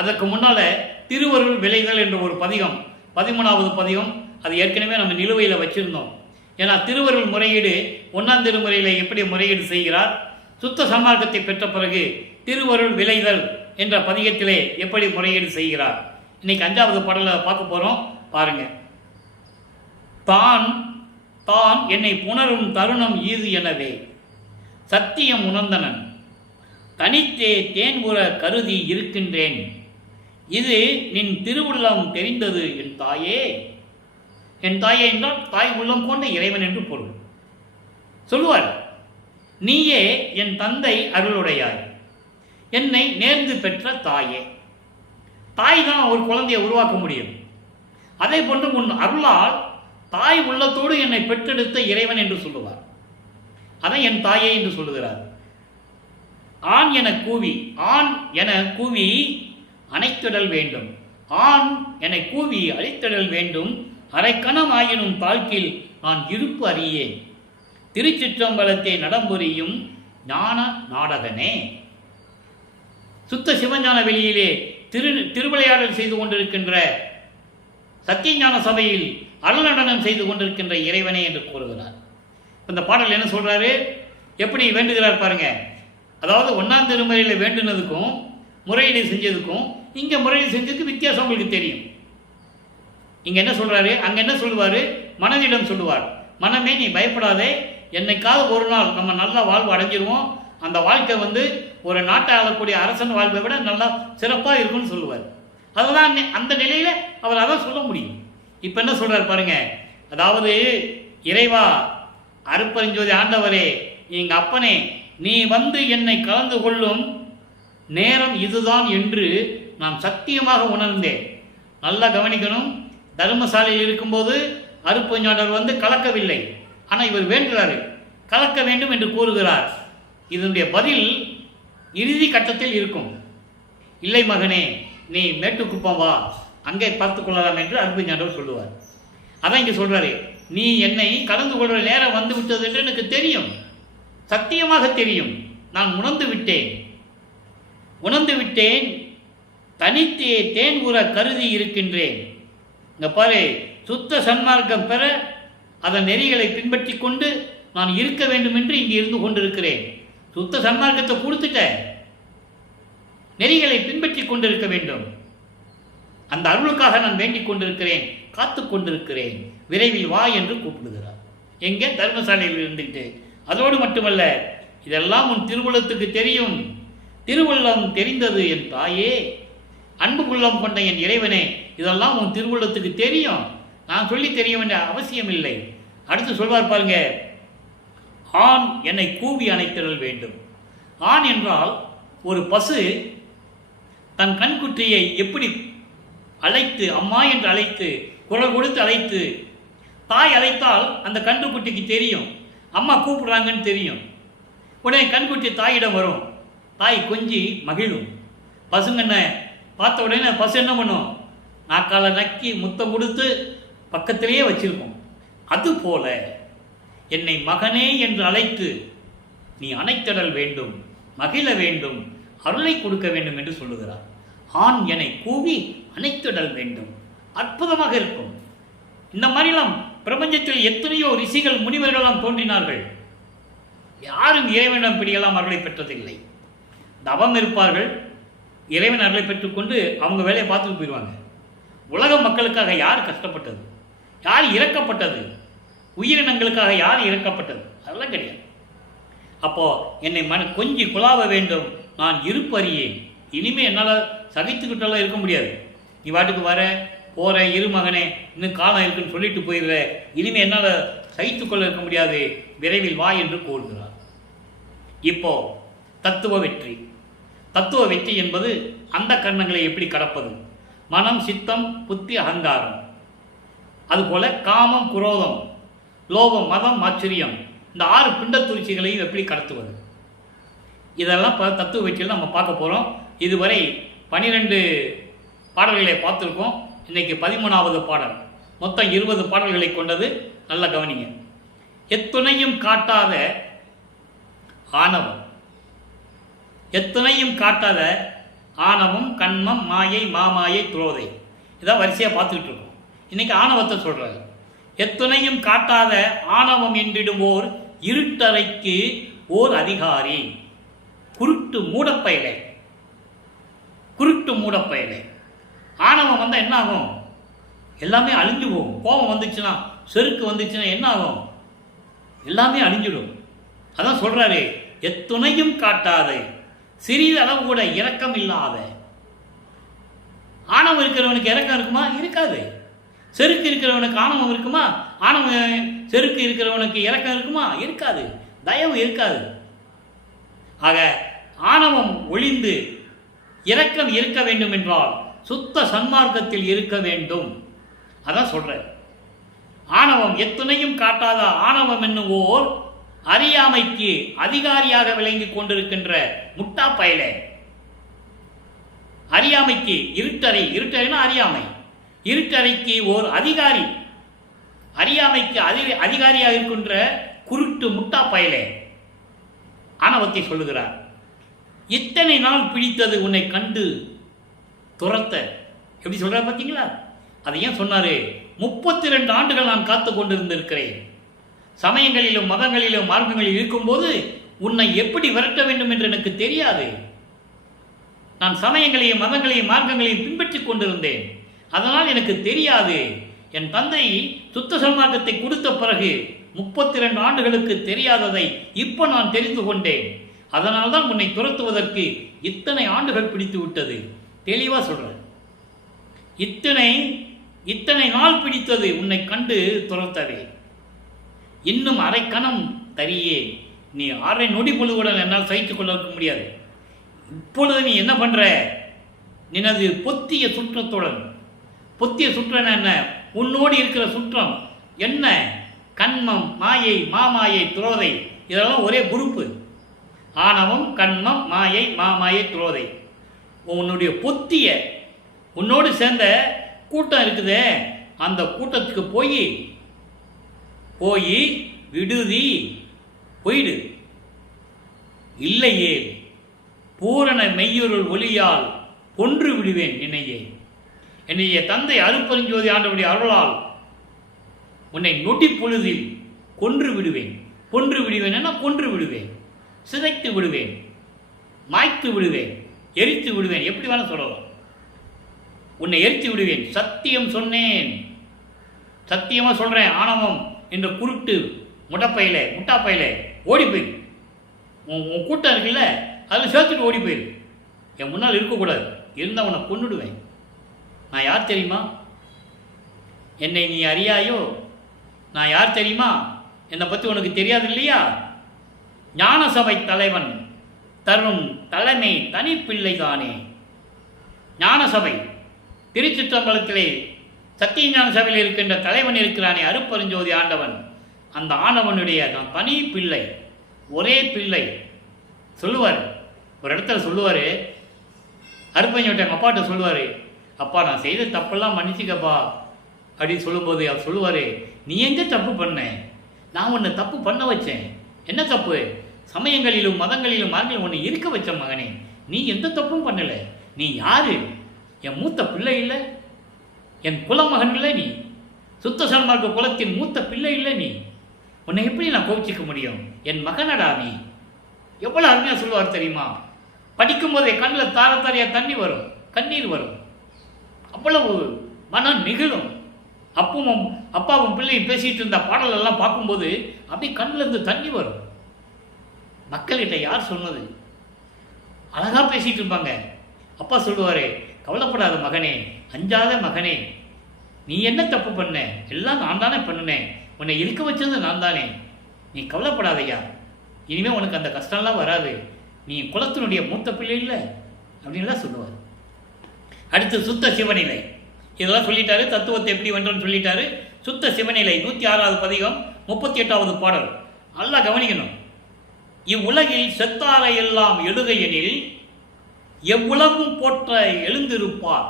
அதற்கு முன்னால் திருவருள் விளைதல் என்ற ஒரு பதிகம், 13வது பதிகம், அது ஏற்கனவே நம்ம நிலுவையில் வச்சுருந்தோம். ஏன்னா திருவருள் முறையீடு 1ஆம் திருமுறையில் எப்படி முறையீடு செய்கிறார், சுத்த சன்மார்க்கத்தை பெற்ற பிறகு திருவருள் விளைதல் என்ற பதிகத்திலே எப்படி முறையீடு செய்கிறார். இன்னைக்கு 5வது பாடலை பார்க்க போகிறோம். பாருங்க. தான் தான் என்னை புணரும் தருணம் ஈது எனவே சத்தியம் உணர்ந்தனன் தனித்தே தேன் உற கருதி இருக்கின்றேன் இது நின் திருவுள்ளம் தெரிந்தது என் தாயே. என் தாயே என்றால் தாய் உள்ளம் கொண்ட இறைவன் என்று பொருள். சொல்லுவார், நீயே என் தந்தை அருளுடையாய், என்னை நேர்ந்து பெற்ற தாயே. தாய் தான் ஒரு குழந்தையை உருவாக்க முடியும். அதே போன்று உன் அருளால் தாய் உள்ளத்தோடு என்னை பெற்றெடுத்த இறைவன் என்று சொல்லுவார். அதை என் தாயே என்று சொல்லுகிறார். ஆண் என கூவி அணைத்திடல் வேண்டும், ஆண் என கூவி அழைத்திடல் வேண்டும், அரைக்கணம் ஆயினும் தாழ்கில் நான் இருப்பு அறியேன், திருச்சிற்றம்பலத்தை நடம்புரியும் ஞான நாடகனே. சுத்த சிவஞான வெளியிலே திருவிளையாடல் செய்து கொண்டிருக்கின்ற சத்தியஞான சபையில் அருள்நடனம் செய்து கொண்டிருக்கின்ற இறைவனே என்று கூறுகிறார். இந்த பாடல் என்ன சொல்றாரு, எப்படி வேண்டுகிறார் பாருங்க. அதாவது 1ஆம் திருமுறையில் வேண்டுனதுக்கும் முறையீடு செஞ்சதுக்கும் இங்கே முறையீடு செஞ்சதுக்கு வித்தியாசம் உங்களுக்கு தெரியும். இங்கே என்ன சொல்றாரு, அங்கே என்ன சொல்லுவார், மனதிடம் சொல்லுவார், மனமே நீ பயப்படாதே, என்னைக்காவது ஒரு நாள் நம்ம நல்ல வாழ்வு அடைஞ்சிருவோம், அந்த வாழ்க்கை ஒரு நாட்டை ஆளக்கூடிய அரசன் வாழ்வை விட நல்லா சிறப்பாக இருக்கும்னு சொல்லுவார். அதுதான் அந்த நிலையில் அவர் அதான் சொல்ல முடியும். இப்போ என்ன சொல்கிறார் பாருங்க. அதாவது இறைவா, அருட்பெருஞ்சோதி ஆண்டவரே, எங்கள் அப்பனே, நீ என்னை கலந்து கொள்ளும் நேரம் இதுதான் என்று நான் சத்தியமாக உணர்ந்தேன். நல்லா கவனிக்கணும். தர்மசாலையில் இருக்கும்போது அருட்பெருஞ்சாண்டவர் கலக்கவில்லை. ஆனால் இவர் வேண்டுகிறார், கலக்க வேண்டும் என்று கூறுகிறார். இதனுடைய பதில் இறுதி கட்டத்தில் இருக்கும். இல்லை மகனே, நீ மேட்டுக்குப்பம் வா, அங்கே பார்த்து கொள்ளலாம் என்று அருட்பெருஞ்சாண்டவர் சொல்லுவார். அதான் இங்கே சொல்கிறாரு, நீ என்னை கலந்து கொள்கிற நேரம் வந்து விட்டது என்று எனக்கு தெரியும், சத்தியமாக தெரியும். நான் உணர்ந்து விட்டேன், தனித்தே தேன் உற கருதி இருக்கின்றேன். இங்கே பாரு, சுத்த சன்மார்க்கம் பெற அதன் நெறிகளை பின்பற்றி கொண்டு நான் இருக்க வேண்டும் என்று இங்கே இருந்து கொண்டிருக்கிறேன். சுத்த சன்மார்க்கத்தை கொடுத்துட்ட, நெறிகளை பின்பற்றி கொண்டிருக்க வேண்டும். அந்த அருளுக்காக நான் வேண்டிக் கொண்டிருக்கிறேன், காத்து கொண்டிருக்கிறேன், விரைவில் வா என்று கூப்பிடுகிறார். எங்கே? தர்மசாலையில் இருந்துட்டு. அதோடு மட்டுமல்ல, இதெல்லாம் உன் திருவுள்ளத்துக்கு தெரியும், திருவுள்ளம் தெரிந்தது என் தாயே, அன்புக்குள்ளம் கொண்ட என் இறைவனே, இதெல்லாம் உன் திருவுள்ளத்துக்கு தெரியும், நான் சொல்லி தெரிய வேண்டிய அவசியம் இல்லை. அடுத்து சொல்வார் பாருங்க, ஆண் என்னை கூவி அணைத்திடல் வேண்டும். ஆண் என்றால் ஒரு பசு தன் கண்குட்டியை எப்படி அழைத்து, அம்மா என்று அழைத்து, குரல் கொடுத்து அழைத்து, தாய் அழைத்தால் அந்த கன்றுக்குட்டிக்கு தெரியும் அம்மா கூப்பிடுறாங்கன்னு தெரியும். உடனே கண்குட்டி தாயிடம் வரும், தாய் கொஞ்சி மகிழும். பசுங்கண்ணை பார்த்த உடனே பசு என்ன பண்ணும், நாக்கால நக்கி முத்தம் கொடுத்து பக்கத்திலேயே வச்சிருக்கும். அதுபோல என்னை மகனே என்று அழைத்து நீ அணைத்திடல் வேண்டும், மகிழ வேண்டும், அருளை கொடுக்க வேண்டும் என்று சொல்லுகிறார். ஆண் என்னை கூவி அணைத்திடல் வேண்டும். அற்புதமாக இருக்கும். இந்த மாதிரிலாம் பிரபஞ்சத்தில் எத்தனையோ ரிஷிகள் முனிவர்களெல்லாம் தோன்றினார்கள். யாரும் இறைவனிடம் பிடியெல்லாம் அருளை பெற்றதில்லை. தவம் இருப்பார்கள், இறைவன் அருளை பெற்றுக்கொண்டு அவங்க வேலையை பார்த்துட்டு போயிடுவாங்க. உலக மக்களுக்காக யார் கஷ்டப்பட்டது? யார் இறக்கப்பட்டது? உயிரினங்களுக்காக யார் இறக்கப்பட்டது? அதெல்லாம் கிடையாது. அப்போது என்னை கொஞ்சி குழாவ வேண்டும், நான் இருப்பறியேன். இனிமேல் என்னால் சகித்துக்கிட்டெல்லாம் இருக்க முடியாது. நீ வாட்டுக்கு வர போகிற, இரு மகனே, இன்னும் காலம் இருக்குன்னு சொல்லிட்டு போயிடுற, இனிமேல் என்னால் சகித்துக்கொள்ள இருக்க முடியாது, விரைவில் வா என்று கூறுகிறார். இப்போ தத்துவ வெற்றி. தத்துவ வெற்றி என்பது அந்த கரணங்களை எப்படி கடப்பது? மனம், சித்தம், புத்தி, அகங்காரம். அதுபோல காமம், குரோதம், லோபம், மதம், ஆச்சரியம், இந்த 6 பிண்டத்துரிச்சிகளையும் எப்படி கடத்துவது? இதெல்லாம் இப்போ தத்துவ வெற்றியில் நம்ம பார்க்க போகிறோம். இதுவரை 12 பாடல்களை பார்த்துருக்கோம். இன்றைக்கி 13வது பாடல். மொத்தம் 20 பாடல்களை கொண்டது. நல்ல கவனிங்க. எத்துணையும் காட்டாத ஆணவம், எத்துணையும் காட்டாத ஆணவம், கண்மம், மாயை, மாமாயை, துரோதை, இதான் வரிசையாக பார்த்துக்கிட்டு இருக்கோம். இன்றைக்கி ஆணவத்தை சொல்கிறாரு. எத்துணையும் காட்டாத ஆணவம் என்றிடுவோர் இருட்டறைக்கு ஓர் அதிகாரி. குருட்டு மூடப்பயலை, குருட்டு மூடப்பயலை. ஆணவம் வந்தால் என்ன ஆகும்? எல்லாமே அழிஞ்சு போகும். கோபம் வந்துச்சுன்னா, செருக்கு வந்துச்சுன்னா என்ன ஆகும்? எல்லாமே அழிஞ்சிடும். அதான் சொல்கிறாரு, எத்துணையும் காட்டாத, சிறிது அளவு கூட இரக்கம் இல்லாத. ஆணவம் இருக்கிறவனுக்கு இரக்கம் இருக்குமா? இருக்காது. செருக்கு இருக்கிறவனுக்கு ஆணவம் இருக்குமா? ஆணவம் செருக்கு இருக்கிறவனுக்கு இரக்கம் இருக்குமா? இருக்காது. தயவு இருக்காது. ஆக ஆணவம் ஒழிந்து இரக்கம் இருக்க வேண்டும் என்றால் சுத்த சன்மார்க்கத்தில் இருக்க வேண்டும். அதான் சொல்ற. ஆணவம் எத்துணையும் காட்டாத ஆணவம் என்னுவோர் அறியாமைக்கு அதிகாரியாக விளங்கி கொண்டிருக்கின்ற முட்டா பயலே. அறியாமைக்கு இருட்டறை, இருட்டறைனா அறியாமை, இருட்டறைக்கு ஓர் அதிகாரி, அறியாமைக்கு அதிகாரியாக இருக்கின்ற குருட்டு முட்டா பயலே ஆணவத்தை சொல்லுகிறார். இத்தனை நாள் பிடித்தது உன்னை கண்டு துரத்த. எப்படி சொல்றாரு பார்த்தீங்களா? அதை ஏன் சொன்னாரு? 32 ஆண்டுகள் நான் காத்து கொண்டிருந்திருக்கிறேன். சமயங்களிலும் மதங்களிலும் மார்க்கங்களில் இருக்கும்போது உன்னை எப்படி விரட்ட வேண்டும் என்று எனக்கு தெரியாது. நான் சமயங்களையும் மதங்களையும் மார்க்கங்களையும் பின்பற்றி கொண்டிருந்தேன். அதனால் எனக்கு தெரியாது. என் தந்தை சுத்த சன்மார்க்கத்தை கொடுத்த பிறகு 32 ஆண்டுகளுக்கு தெரியாததை இப்போ நான் தெரிந்து கொண்டேன். அதனால்தான் உன்னை துரத்துவதற்கு இத்தனை ஆண்டுகள் பிடித்து விட்டது. தெளிவாக சொல்கிறேன். இத்தனை நாள் பிடித்தது உன்னை கண்டு துரத்தவே. இன்னும் அரை கணம் தரியே. நீ 6 நொடி பொழுதுடன் என்னால் சகித்துக் கொள்ள முடியாது. இப்பொழுது நீ என்ன பண்ற? நினது பொத்திய சுற்றத்துடன், பொத்திய சுற்றம் என்ன? உன்னோடு இருக்கிற சுற்றம் என்ன? கண்மம், மாயை, மாமாயை, துரோதை, இதெல்லாம் ஒரே குரூப்பு. ஆணவம், கண்மம், மாயை, மாமாயை, துரோதை. உன்னுடைய பொத்திய, உன்னோடு சேர்ந்த கூட்டம் இருக்குதே, அந்த கூட்டத்துக்கு போய் விடுதி போயிடு. இல்லையே பூரண மெய்யுருள் ஒளியால் கொன்று விடுவேன் நினையே. என்னைய தந்தை அருட்பெருஞ்சோதி ஆண்டவருடைய அருளால் உன்னை நொடி பொழுதில் கொன்று விடுவேன். கொன்று விடுவேன் என கொன்று விடுவேன், சிதைத்து விடுவேன், மாய்த்து விடுவேன், எரித்து விடுவேன். எப்படி வேணா சொல்லலாம். உன்னை எரித்து விடுவேன். சத்தியம் சொன்னேன், சத்தியமாக சொல்கிறேன். ஆணவம் என்ற குருட்டு முட்டாப்பையில ஓடி போயிரு. உன் கூட்டம் இருக்குல்ல, அதில் சேர்த்துட்டு ஓடி போயிரு. என் முன்னால் இருக்கக்கூடாது. இருந்தால் உன்னை கொன்னுடுவேன். நான் யார் தெரியுமா? என்னை நீ அறியாயோ? நான் யார் தெரியுமா? என்னை பற்றி உனக்கு தெரியாது இல்லையா? ஞான சபை தலைவன் தரும் தலைமை தனிப்பிள்ளை தானே. ஞான சபை திருச்சிற்றம்பலத்திலே சத்திய ஞான சபையில் இருக்கின்ற தலைவன் இருக்கிறானே, அருட்பெருஞ்சோதி ஆண்டவன். அந்த ஆண்டவனுடைய நான் தனி பிள்ளை, ஒரே பிள்ளை. சொல்லுவார், ஒரு இடத்துல சொல்லுவார், அருட்பெருஞ்சோதி எங்கள் அப்பாட்ட சொல்லுவார், அப்பா நான் செய்த தப்பெல்லாம் மன்னிச்சிக்கப்பா அப்படின்னு சொல்லும்போது அவர் சொல்லுவார், நீ எங்கே தப்பு பண்ண? நான் உன்னை தப்பு பண்ண வச்சேன். என்ன தப்பு? சமயங்களிலும் மதங்களிலும் மார்களிலும் ஒன்று இருக்க வச்ச மகனே. நீ எந்த தப்பும் பண்ணலை. நீ யாரு? என் மூத்த பிள்ளை இல்லை, என் குலமகன் இல்லை. நீ சுத்த சன்மார்க்க குலத்தின் மூத்த பிள்ளை இல்லை. நீ உன்னை எப்படி நான் கோபிச்சிக்க முடியும்? என் மகனடா நீ. எவ்வளோ அருமையாக சொல்லுவார் தெரியுமா? படிக்கும்போதே கண்ணில் தார தாரையாக தண்ணி வரும், கண்ணீர் வரும். அவ்வளவு மனம் நெகிழும். அப்பாவும் பிள்ளையும் பேசிகிட்டு இருந்த பாடலெல்லாம் பார்க்கும்போது அப்படியே கண்ணில் இருந்து தண்ணி வரும். மக்கள்கிட்ட யார் சொன்னது? அழகாக பேசிகிட்டு இருப்பாங்க. அப்பா சொல்லுவார், கவலைப்படாத மகனே, அஞ்சாத மகனே, நீ என்ன தப்பு பண்ண? எல்லாம் நான் தானே பண்ணினேன், உன்னை இருக்க வச்சது நான் தானே, நீ கவலைப்படாதையா, இனிமேல் உனக்கு அந்த கஷ்டம்லாம் வராது, நீ குலத்தினுடைய மூத்த பிள்ளை இல்லை அப்படின்லாம் சொல்லுவார். அடுத்து சுத்த சிவநிலை, இதெல்லாம் சொல்லிட்டாரு. தத்துவத்தை எப்படி வென்றோன்னு சொல்லிட்டாரு. சுத்த சிவநிலை 106வது பதிகம் 38வது பாடல். நல்லா கவனிக்கணும். இவ்வுலகில் செத்தாரை எல்லாம் எழுகையெனில் எவ்வுலகும் போற்ற எழுந்திருப்பார்,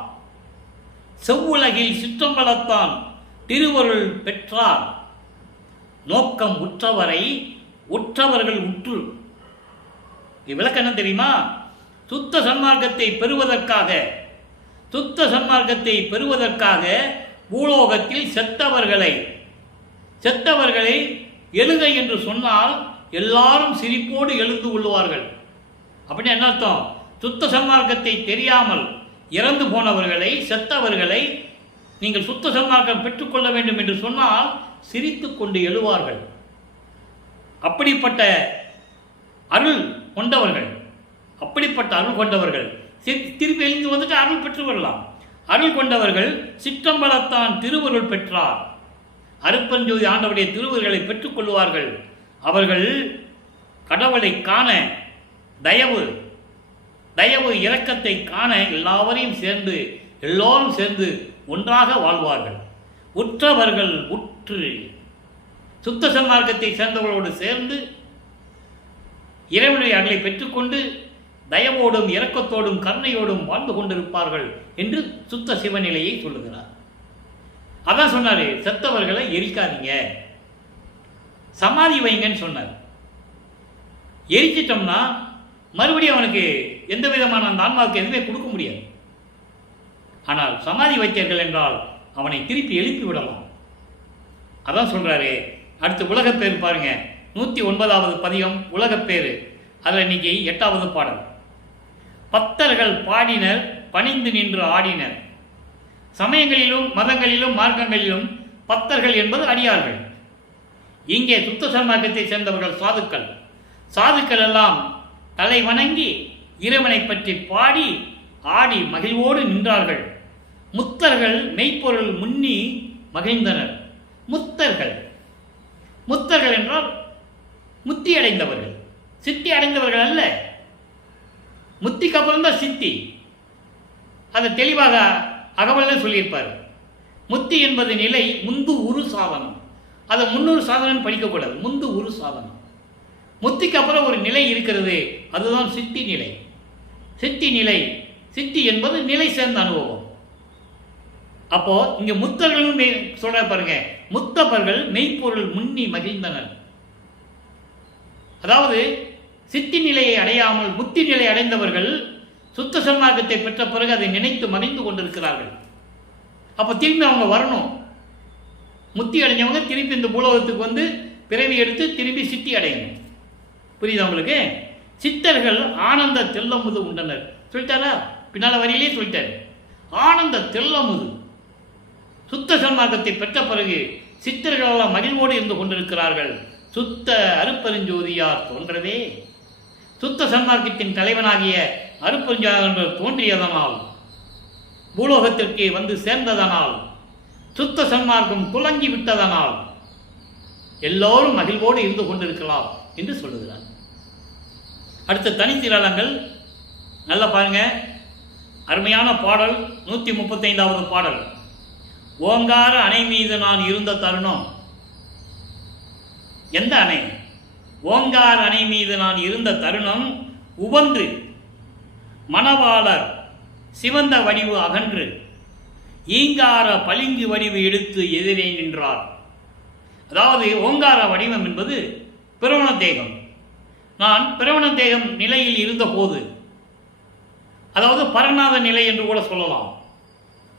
செவ்வுலகில் சிற்றம்பலத்தான் திருவருள் பெற்றார், நோக்கம் உற்றவரை உற்றவர்கள் உற்று. விளக்கம் என்ன தெரியுமா? சுத்த சன்மார்க்கத்தை பெறுவதற்காக பூலோகத்தில் செத்தவர்களை எழுகை என்று சொன்னால் எல்லாரும் சிரிப்போடு எழுந்து கொள்வார்கள். அப்படின்னு என்ன அர்த்தம்? சுத்த சன்மார்க்கத்தை தெரியாமல் இறந்து போனவர்களை, செத்தவர்களை நீங்கள் சுத்த சன்மார்க்கம் பெற்றுக்கொள்ள வேண்டும் என்று சொன்னால் சிரித்து கொண்டு எழுவார்கள். அப்படிப்பட்ட அருள் கொண்டவர்கள் திருப்பி எழுந்து வந்துட்டு அருள் பெற்று வரலாம். அருள் கொண்டவர்கள் சிற்றம்பலத்தான் திருவருள் பெற்றார், அருப்பஞ்சோதி ஆண்டவருடைய திருவருள்களை பெற்றுக்கொள்வார்கள். அவர்கள் கடவுளை காண, தயவு இரக்கத்தை காண எல்லோரும் சேர்ந்து ஒன்றாக வாழ்வார்கள். உற்றவர்கள் உற்று சுத்த சன்மார்க்கத்தை சேர்ந்தவர்களோடு சேர்ந்து இறைவனுடைய அருளை பெற்றுக்கொண்டு தயவோடும் இரக்கத்தோடும் கருணையோடும் வாழ்ந்து கொண்டிருப்பார்கள் என்று சுத்த சிவநிலையை சொல்லுகிறார். அதான் சொன்னார், செத்தவர்களை எரிக்காதீங்க, சமாதி வைங்கன்னு சொன்னார். எரிச்சிட்டோம்னா மறுபடியும் அவனுக்கு எந்த விதமான அந்த ஆன்மாவுக்கு எதுவுமே கொடுக்க முடியாது. ஆனால் சமாதி வைத்தீர்கள் என்றால் அவனை திருப்பி எழுப்பி விடலாம். அதான் சொல்றாரு. அடுத்து உலகப்பேறு பாருங்க, 109வது பதிகம் உலகப்பேறு. அதில் இன்னைக்கு 8வது பாடல். பத்தர்கள் பாடினர், பணிந்து நின்று ஆடினர். சமயங்களிலும் மதங்களிலும் மார்க்கங்களிலும் பத்தர்கள் என்பது அடியார்கள். இங்கே சுத்த சன்மார்க்கத்தை சேர்ந்தவர்கள் சாதுக்கள் எல்லாம் தலை வணங்கி இறைவனை பற்றி பாடி ஆடி மகிழ்வோடு நின்றார்கள். முத்தர்கள் மெய்ப்பொருள் முன்னி மகிழ்ந்தனர். முத்தர்கள் என்றால் முத்தி அடைந்தவர்கள், சித்தி அடைந்தவர்கள் அல்ல. முத்திக்கு அப்புறம் தான் சித்தி. அதை தெளிவாக அகவலில் சொல்லியிருப்பார். முத்தி என்பது நிலை முந்து உரு சாதனம். அதை 300 சாதனம் படிக்கக்கூடாது. முந்து உரு சாதனம். முத்திக்கு அப்புறம் ஒரு நிலை இருக்கிறது, அதுதான் சித்தி நிலை. சித்தி என்பது நிலை சேர்ந்த அனுபவம். அப்போ இங்க முத்தர்களும் சொல்ற பாருங்க, முத்தப்பர்கள் மெய்ப்பொருள் முன்னி மகிழ்ந்தனர். அதாவது சித்தி நிலையை அடையாமல் முத்தி நிலை அடைந்தவர்கள் சுத்த சன்மார்க்கத்தை பெற்ற பிறகு அதை நினைத்து மகிழ்ந்து கொண்டிருக்கிறார்கள். அப்போ திரும்பி அவங்க வரணும். முத்தி அடைஞ்சவங்க திருப்பி இந்த பூலோகத்துக்கு வந்து பிறவி எடுத்து திரும்பி சித்தி அடையணும். புரியுதா உங்களுக்கு? சித்தர்கள் ஆனந்த தெல்லமுது உண்டனர் சொல்லிட்டாரா? பின்னால வரியிலே சொல்லிட்டாரு. ஆனந்த தெல்லமுது சுத்த சன்மார்க்கத்தை பெற்ற பிறகு சித்தர்களெல்லாம் மகிழ்வோடு இருந்து கொண்டிருக்கிறார்கள். சுத்த அருப்பெருஞ்சோதியார் தோன்றவே, சுத்த சன்மார்க்கத்தின் தலைவனாகிய அருப்பெருஞ்சோதியார் தோன்றியதனால், பூலோகத்திற்கு வந்து சேர்ந்ததனால், சுத்த சன்மார்க்கம் துலங்கி விட்டதனால் எல்லோரும் மகிழ்வோடு இருந்து கொண்டிருக்கலாம் என்று சொல்லுகிறார். அடுத்த தனித்திரளங்கள் நல்லா பாருங்க, அருமையான பாடல். 135வது பாடல். ஓங்கார அணை மீது நான் இருந்த தருணம். எந்த அணை? ஓங்கார அணை மீது நான் இருந்த தருணம் உவந்து மணவாளர் சிவந்த வடிவு அகன்று ஈங்கார பளிங்கு வடிவு எடுத்து எதிரே நின்றார். அதாவது ஓங்கார வடிவம் என்பது பிரவண தேகம். நான் பிரவண தேகம் நிலையில் இருந்த போது, அதாவது பரநாத நிலை என்று கூட சொல்லலாம்.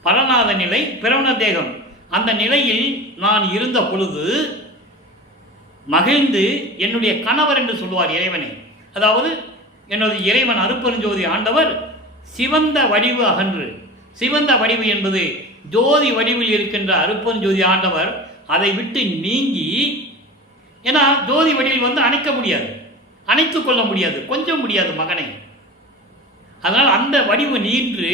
பரநாத நிலை, பிரவண தேகம், அந்த நிலையில் நான் இருந்த பொழுது மகிழ்ந்து என்னுடைய கணவர் என்று சொல்லுவார் இறைவனை. அதாவது எனது இறைவன் அருட்பெருஞ்சோதி ஆண்டவர் சிவந்த வடிவு அகன்று, சிவந்த வடிவு என்பது ஜோதி வடிவில் இருக்கின்ற அருட்பெருஞ்சோதி ஆண்டவர் அதை விட்டு நீங்கி, ஏன்னா ஜோதி வடிவில் வந்து அணைக்க முடியாது, அணைத்து கொள்ள முடியாது, கொஞ்சம் முடியாது மகனை. அதனால் அந்த வடிவு நீன்று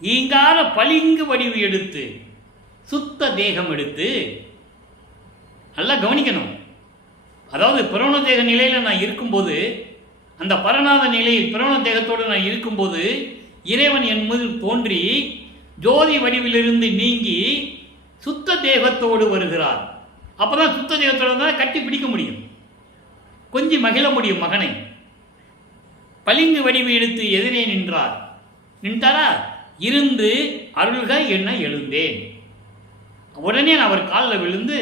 ஈங்கார பளிங்கு வடிவு எடுத்து, சுத்த தேகம் எடுத்து, நல்லா கவனிக்கணும். அதாவது பிரணவ தேக நிலையில் நான் இருக்கும்போது, அந்த பரநாத நிலையில் பிரணவ தேகத்தோடு நான் இருக்கும்போது இறைவன் என் மீது தோன்றி ஜோதி வடிவிலிருந்து நீங்கி சுத்த தேகத்தோடு வருகிறார். அப்போ தான் சுத்த தேகத்தோடு தான் கட்டி பிடிக்க முடியும், கொஞ்சம் மகிழ முடியும் மகனை. பளிங்கு வடிவு எடுத்து எதிரே நின்றார். நின்றாரா? இருந்து அருள்க என்ன எழுந்தேன். உடனே நான் அவர் காலில் விழுந்து,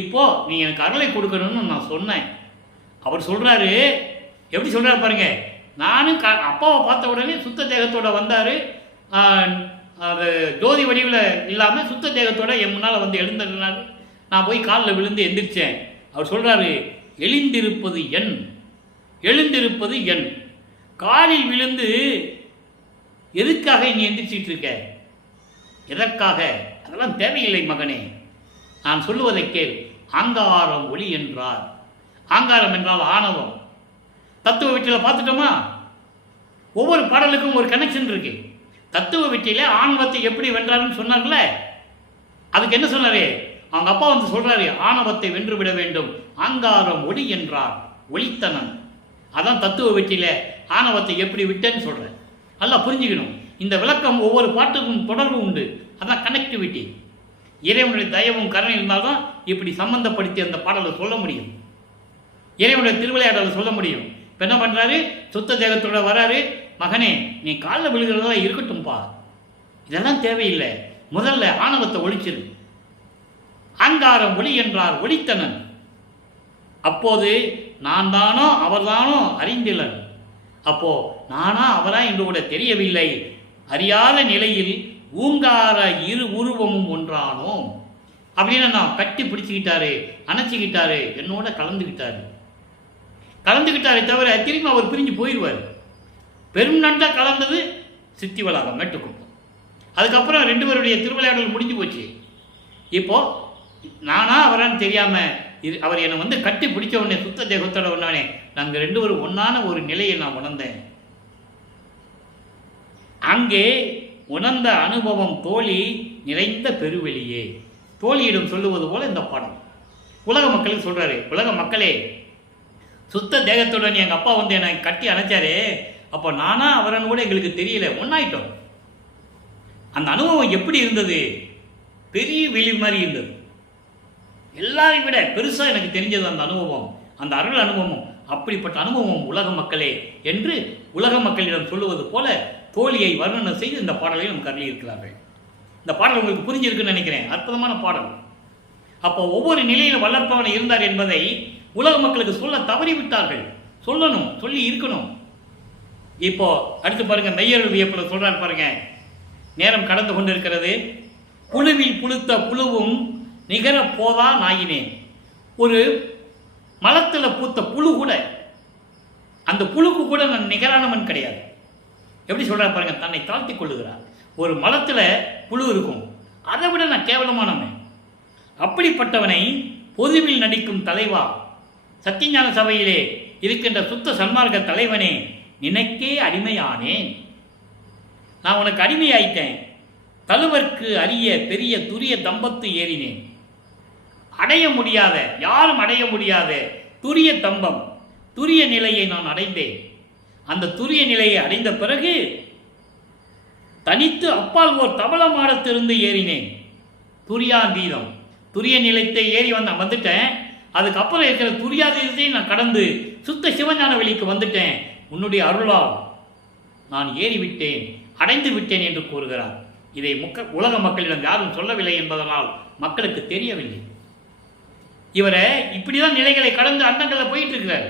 இப்போ நீ எனக்கு அருளை கொடுக்கணும்னு நான் சொன்னேன். அவர் சொல்கிறாரு, எப்படி சொல்கிறார் பாருங்க. நானும் அப்பாவை பார்த்த உடனே சுத்த தேகத்தோட வந்தார். அது ஜோதி வடிவில் இல்லாமல் சுத்த தேகத்தோட என் முன்னால் வந்து எழுந்திருந்தார். நான் போய் காலில் விழுந்து எந்திரிச்சேன். அவர் சொல்கிறாரு, எழுந்திருப்பது என், எழுந்திருப்பது என். காலில் விழுந்து எதுக்காக நீ எந்திரிச்சிட்டு இருக்க? எதற்காக? அதெல்லாம் தேவையில்லை மகனே, நான் சொல்லுவதை கேள். ஆங்காரம் ஒளி என்றார். ஆங்காரம் என்றால் ஆணவம். தத்துவ வெற்றியில் பார்த்துட்டோமா? ஒவ்வொரு பாடலுக்கும் ஒரு கனெக்ஷன் இருக்கு. தத்துவ வெற்றியில ஆணவத்தை எப்படி வென்றாருன்னு சொன்னார்ல, அதுக்கு என்ன சொன்னாரு? அவங்க அப்பா வந்து சொல்றாரு, ஆணவத்தை வென்றுவிட வேண்டும், ஆங்காரம் ஒளி என்றார், ஒளித்தனன். அதான் தத்துவ வெற்றியில ஆணவத்தை எப்படி விட்டேன்னு சொல்றேன். நல்லா புரிஞ்சுக்கணும். இந்த விளக்கம் ஒவ்வொரு பாட்டுக்கும் தொடர்பு உண்டு. அதான் கனெக்டிவிட்டி. இறைவனுடைய தயவும் கருணை இருந்தால்தான் இப்படி சம்பந்தப்படுத்தி அந்த பாடலை சொல்ல முடியும், இறைவனுடைய திருவிளையாடலை சொல்ல முடியும். இப்போ என்ன பண்ணுறாரு? சுத்த தேகத்தோட வராரு. மகனே, நீ காலில் விழுகிறதா இருக்கட்டும்பா, இதெல்லாம் தேவையில்லை, முதல்ல ஆணவத்தை ஒழிச்சிரு. ஆங்காரம் ஒளி என்றார், ஒளித்தனன். அப்போது நான் தானோ அவர்தானோ அறிந்திலன். அப்போ நானா அவரா என்று கூட தெரியவில்லை. அறியாத நிலையில் ஊங்கார இரு உருவமும் ஒன்றானோம் அப்படின்னு நான் கட்டி பிடிச்சிக்கிட்டாரு, அணைச்சிக்கிட்டாரு, என்னோட கலந்துக்கிட்டாரு. கலந்துக்கிட்டாரே தவிர திரும்பி அவர் பிரிஞ்சு போயிடுவார். பெரும் நன்றா கலந்தது சித்தி வளாகம் மேட்டுக்குப்பம். அதுக்கப்புறம் ரெண்டு பேருடைய திருவிளையாடல் முடிஞ்சு போச்சு. இப்போ நானா அவரான்னு தெரியாம அவர் என்னை வந்து கட்டி பிடிச்ச உடனே, சுத்த தேகத்தோட ஒன்னானே, நாங்கள் ரெண்டு பேரும் ஒன்னான ஒரு நிலையை நான் உணர்ந்தேன். அங்கே உணர்ந்த அனுபவம் தோழி நிறைந்த பெருவெளியே. தோழியிடம் சொல்லுவது போல இந்த பாடம் உலக மக்களுக்கு சொல்றாரு. உலக மக்களே, சுத்த தேகத்துடன் எங்கள் அப்பா வந்து என்னை கட்டி அணைச்சாரு. அப்போ நானா அவரன்னு கூட எங்களுக்கு தெரியல, ஒன்றாயிட்டோம். அந்த அனுபவம் எப்படி இருந்தது? பெரிய வெளி மாதிரி இருந்தது. எல்லாரையும் விட பெருசாக எனக்கு தெரிஞ்சது அந்த அனுபவம், அந்த அருள் அனுபவம். அப்படிப்பட்ட அனுபவம் உலக மக்களே என்று உலக மக்களிடம் சொல்லுவது போல தோழியை வர்ணனை செய்து இந்த பாடலை நமக்கு அருளி இருக்கிறார்கள். இந்த பாடல் உங்களுக்கு புரிஞ்சிருக்குன்னு நினைக்கிறேன். அற்புதமான பாடல். அப்போ ஒவ்வொரு நிலையில் வளர்ப்பவன் இருந்தார் என்பதை உலக மக்களுக்கு சொல்ல தவறிவிட்டார்கள். சொல்லணும், சொல்லி இருக்கணும். இப்போ அடுத்து பாருங்க, மெய்யருள் வியப்பில் சொல்றாரு பாருங்க. நேரம் கடந்து கொண்டிருக்கிறது. புழுவில் புழுத்த புழுவும் நிகர போதா நாயினேன். ஒரு மலத்தில் பூத்த புழு கூட, அந்த புழுக்கு கூட நான் நிகரானவன் கிடையாது. எப்படி சொல்றாரு பாருங்க, தன்னை தாழ்த்தி கொள்ளுகிறார். ஒரு மலத்தில் புழு இருக்கும், அதை விட நான் கேவலமானவன். அப்படிப்பட்டவனை பொதுவில் நடிக்கும் தலைவா, சத்தியஞான சபையிலே இருக்கின்ற சுத்த சன்மார்க்க தலைவனே, நினைக்கே அடிமையானேன். நான் உனக்கு அடிமையாயிட்டேன். தழுவர்க்கு அரிய பெரிய துரிய தம்பத்து ஏறினேன். அடைய முடியாத, யாரும் அடைய முடியாத துரிய தம்பம், துரிய நிலையை நான் அடைந்தேன். அந்த துரிய நிலையை அடைந்த பிறகு தனித்து அப்பால் ஓர் தபல மாடத்திலிருந்து ஏறினேன். துரியாதீதம், துரிய நிலைத்தை ஏறி வந்துட்டேன். அதுக்கப்புறம் இருக்கிற துரியாதீதத்தை நான் கடந்து சுத்த சிவஞான வெளிக்கு வந்துட்டேன். உன்னுடைய அருளால் நான் ஏறிவிட்டேன், அடைந்து விட்டேன் என்று கூறுகிறார். இதை உலக மக்களிடம் யாரும் சொல்லவில்லை என்பதனால் மக்களுக்கு தெரியவில்லை. இவரை இப்படிதான் நிலைகளை கடந்து அண்டங்களில் போயிட்டு இருக்கிறார்.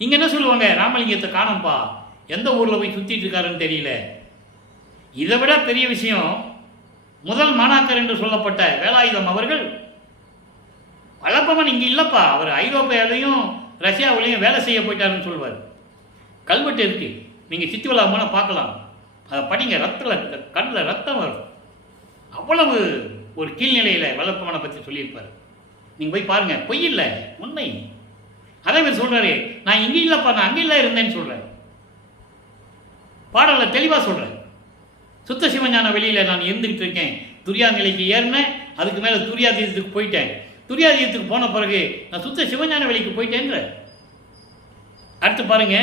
இங்க என்ன சொல்லுவாங்க, ராமலிங்கத்தை காணோம்பா, எந்த ஊர்ல போய் சுத்திட்டு இருக்காருன்னு தெரியல. இதை விட பெரிய விஷயம், முதல் மாணாக்கர் என்று சொல்லப்பட்ட வேலாயுதம் அவர்கள், வளர்ப்பவன் இங்கே இல்லைப்பா, அவர் ஐரோப்பியாவிலையும் ரஷ்யாவிலையும் வேலை செய்ய போயிட்டாருன்னு சொல்வார். கல்வெட்டு இருக்குது, நீங்கள் சித்தி வளாகமான பார்க்கலாம், அதை படிங்க. கண்ணில் ரத்தம் வரும். அவ்வளவு ஒரு கீழ்நிலையில் வளர்ப்பவனை பற்றி சொல்லியிருப்பார். நீங்கள் போய் பாருங்கள், பொய் இல்லை, உண்மை. அதே மாதிரி சொல்கிறாரு, நான் இங்கே இல்லைப்பா, நான் அங்கே இல்லை இருந்தேன்னு சொல்கிறேன். பாடலில் தெளிவாக சொல்கிறேன். சுத்த சிவஞான வெளியில் நான் இருந்துக்கிட்டு இருக்கேன், துரியா நிலைக்கு ஏறினேன், அதுக்கு மேலே துரியாதீதத்துக்கு போயிட்டேன், துரியாதீதத்துக்கு போன பிறகு நான் சுத்த சிவஞான வெளிக்கு போயிட்டேன்ற. அடுத்து பாருங்க,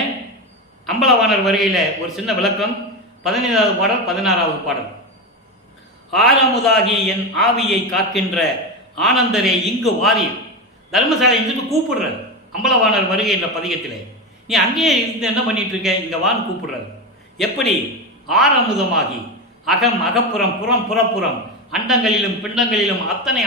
அம்பலவாணர் வருகையில் ஒரு சின்ன விளக்கம். 15வது பாடல் 16வது பாடல். ஆறாமுதாகி என் ஆவியை காக்கின்ற ஆனந்தரே இங்கு வாரீர். தர்மசாலை இருந்து கூப்பிடுறார் அம்பலவாணர் வருகை என்ற பதிகத்தில். நீ அங்கேயே இருந்து என்ன பண்ணிட்டு இருக்க, இங்கே வான்னு கூப்பிடுறாரு. எப்படி? ஆறமுதமாகி, அகம் அகப்புறம், புறம் புறப்புறம், அண்டங்களிலும் பிண்டங்களிலும், அத்தனை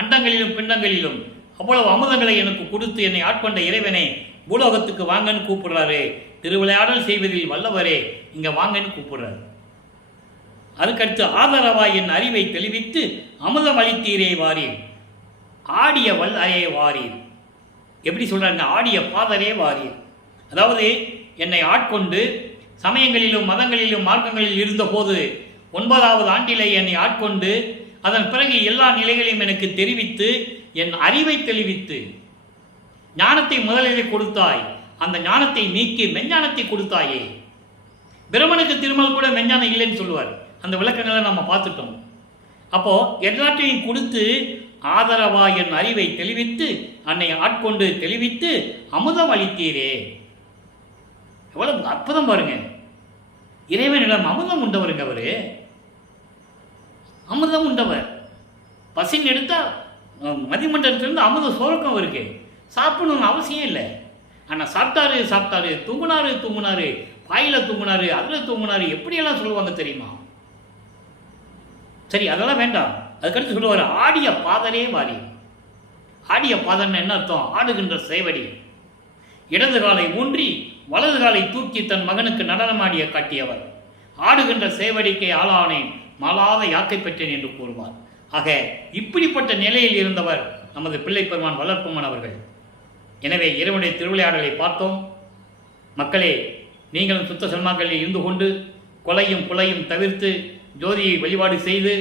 அண்டங்களிலும் பிண்டங்களிலும் அவ்வளவு அமுதங்களை எனக்கு கொடுத்து என்னை ஆட்கொண்ட இறைவனே, பூலோகத்துக்கு வாங்கன்னு கூப்பிடுறாரு. திருவிளையாடல் செய்வதில் வல்லவரே, இங்கே வாங்கன்னு கூப்பிடுறாரு. அதுக்கடுத்து ஆதரவாய் என் அறிவை தெளிவித்து அமுதம் அளித்தீரே வாரீர், ஆடிய வல்லரே வாரீர். எப்படி சொல்கிறாங்க? ஆடிய பாதரே வாரீர். அதாவது என்னை ஆட்கொண்டு சமயங்களிலும் மதங்களிலும் மார்க்கங்களில் இருந்தபோது 9வது ஆண்டிலே என்னை ஆட்கொண்டு அதன் பிறகு எல்லா நிலைகளையும் எனக்கு தெரிவித்து என் அறிவை தெளிவித்து ஞானத்தை முதலிலே கொடுத்தாய், அந்த ஞானத்தை நீக்கி மெஞ்ஞானத்தை கொடுத்தாயே. பிரமனுக்கு திருமல் கூட மெஞ்ஞானம் இல்லைன்னு சொல்லுவார். அந்த விளக்கங்களை நம்ம பார்த்துட்டோம். அப்போ எல்லாத்தையும் கொடுத்து ஆதரவா என் அறிவை தெளிவித்து அன்னை ஆட்கொண்டு தெளிவித்து அமுதம் அளித்தீரே. எவ்வளவு அற்புதம் பாருங்க. இறைவனிடம் அமுதம் உண்டவருங்க அவரு, அமுதம் உண்டவர். பசின்னு எடுத்தா மதிமண்டலத்திலிருந்து அமுத சோரக்கம் இருக்கு, சாப்பிடணும்னு அவசியம் இல்லை. ஆனால் சாப்பிட்டாரு, தூங்குனாரு, பாயில தூங்குனாரு, அதில் தூங்குனாரு, எப்படியெல்லாம் சொல்லுவாங்க தெரியுமா? சரி, அதெல்லாம் வேண்டாம். அதுக்கடுத்து சொல்லுவார், ஆடிய பாதரே வாரி. ஆடிய பாதன்னு என்ன அர்த்தம்? ஆடுகின்ற சேவடி. இடது காலை ஊன்றி வலது காலை தூக்கி தன் மகனுக்கு நடனமாடிய காட்டியவர். ஆடுகின்ற சேவடிக்கை ஆளானேன், மாளாத யாக்கை பெற்றேன் என்று கூறுவார். ஆக இப்படிப்பட்ட நிலையில் இருந்தவர் நமது பிள்ளை பெருமான் வளர்ப்பமன் அவர்கள். எனவே இறைவனுடைய திருவிளையாடலை பார்த்தோம். மக்களே, நீங்களும் சுத்த சன்மார்க்கங்களில் இருந்து கொண்டு கொலையும் குலையும் தவிர்த்து ஜோதியை வழிபாடு செய்து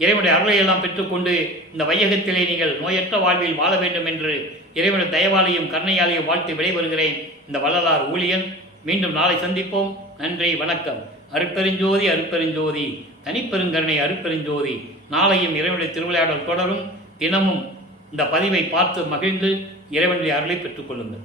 இறைவனுடைய அருளையெல்லாம் பெற்றுக்கொண்டு இந்த வையகத்திலே நீங்கள் நோயற்ற வாழ்வில் வாழ வேண்டும் என்று இறைவனுடைய தயவாலையும் கருணையாலையும் வாழ்த்து விடைபெறுகிறேன். இந்த வள்ளலார் ஊழியன். மீண்டும் நாளை சந்திப்போம். நன்றி, வணக்கம். அருட்பெருஞ்சோதி அருட்பெருஞ்சோதி, தனிப்பெருங்கருணை அருட்பெருஞ்சோதி. நாளையும் இறைவனுடைய திருவிளையாடல் தொடரும். தினமும் இந்த பதிவை பார்த்து மகிழ்ந்து இறைவனுடைய அருளை பெற்றுக்கொள்ளுங்கள்.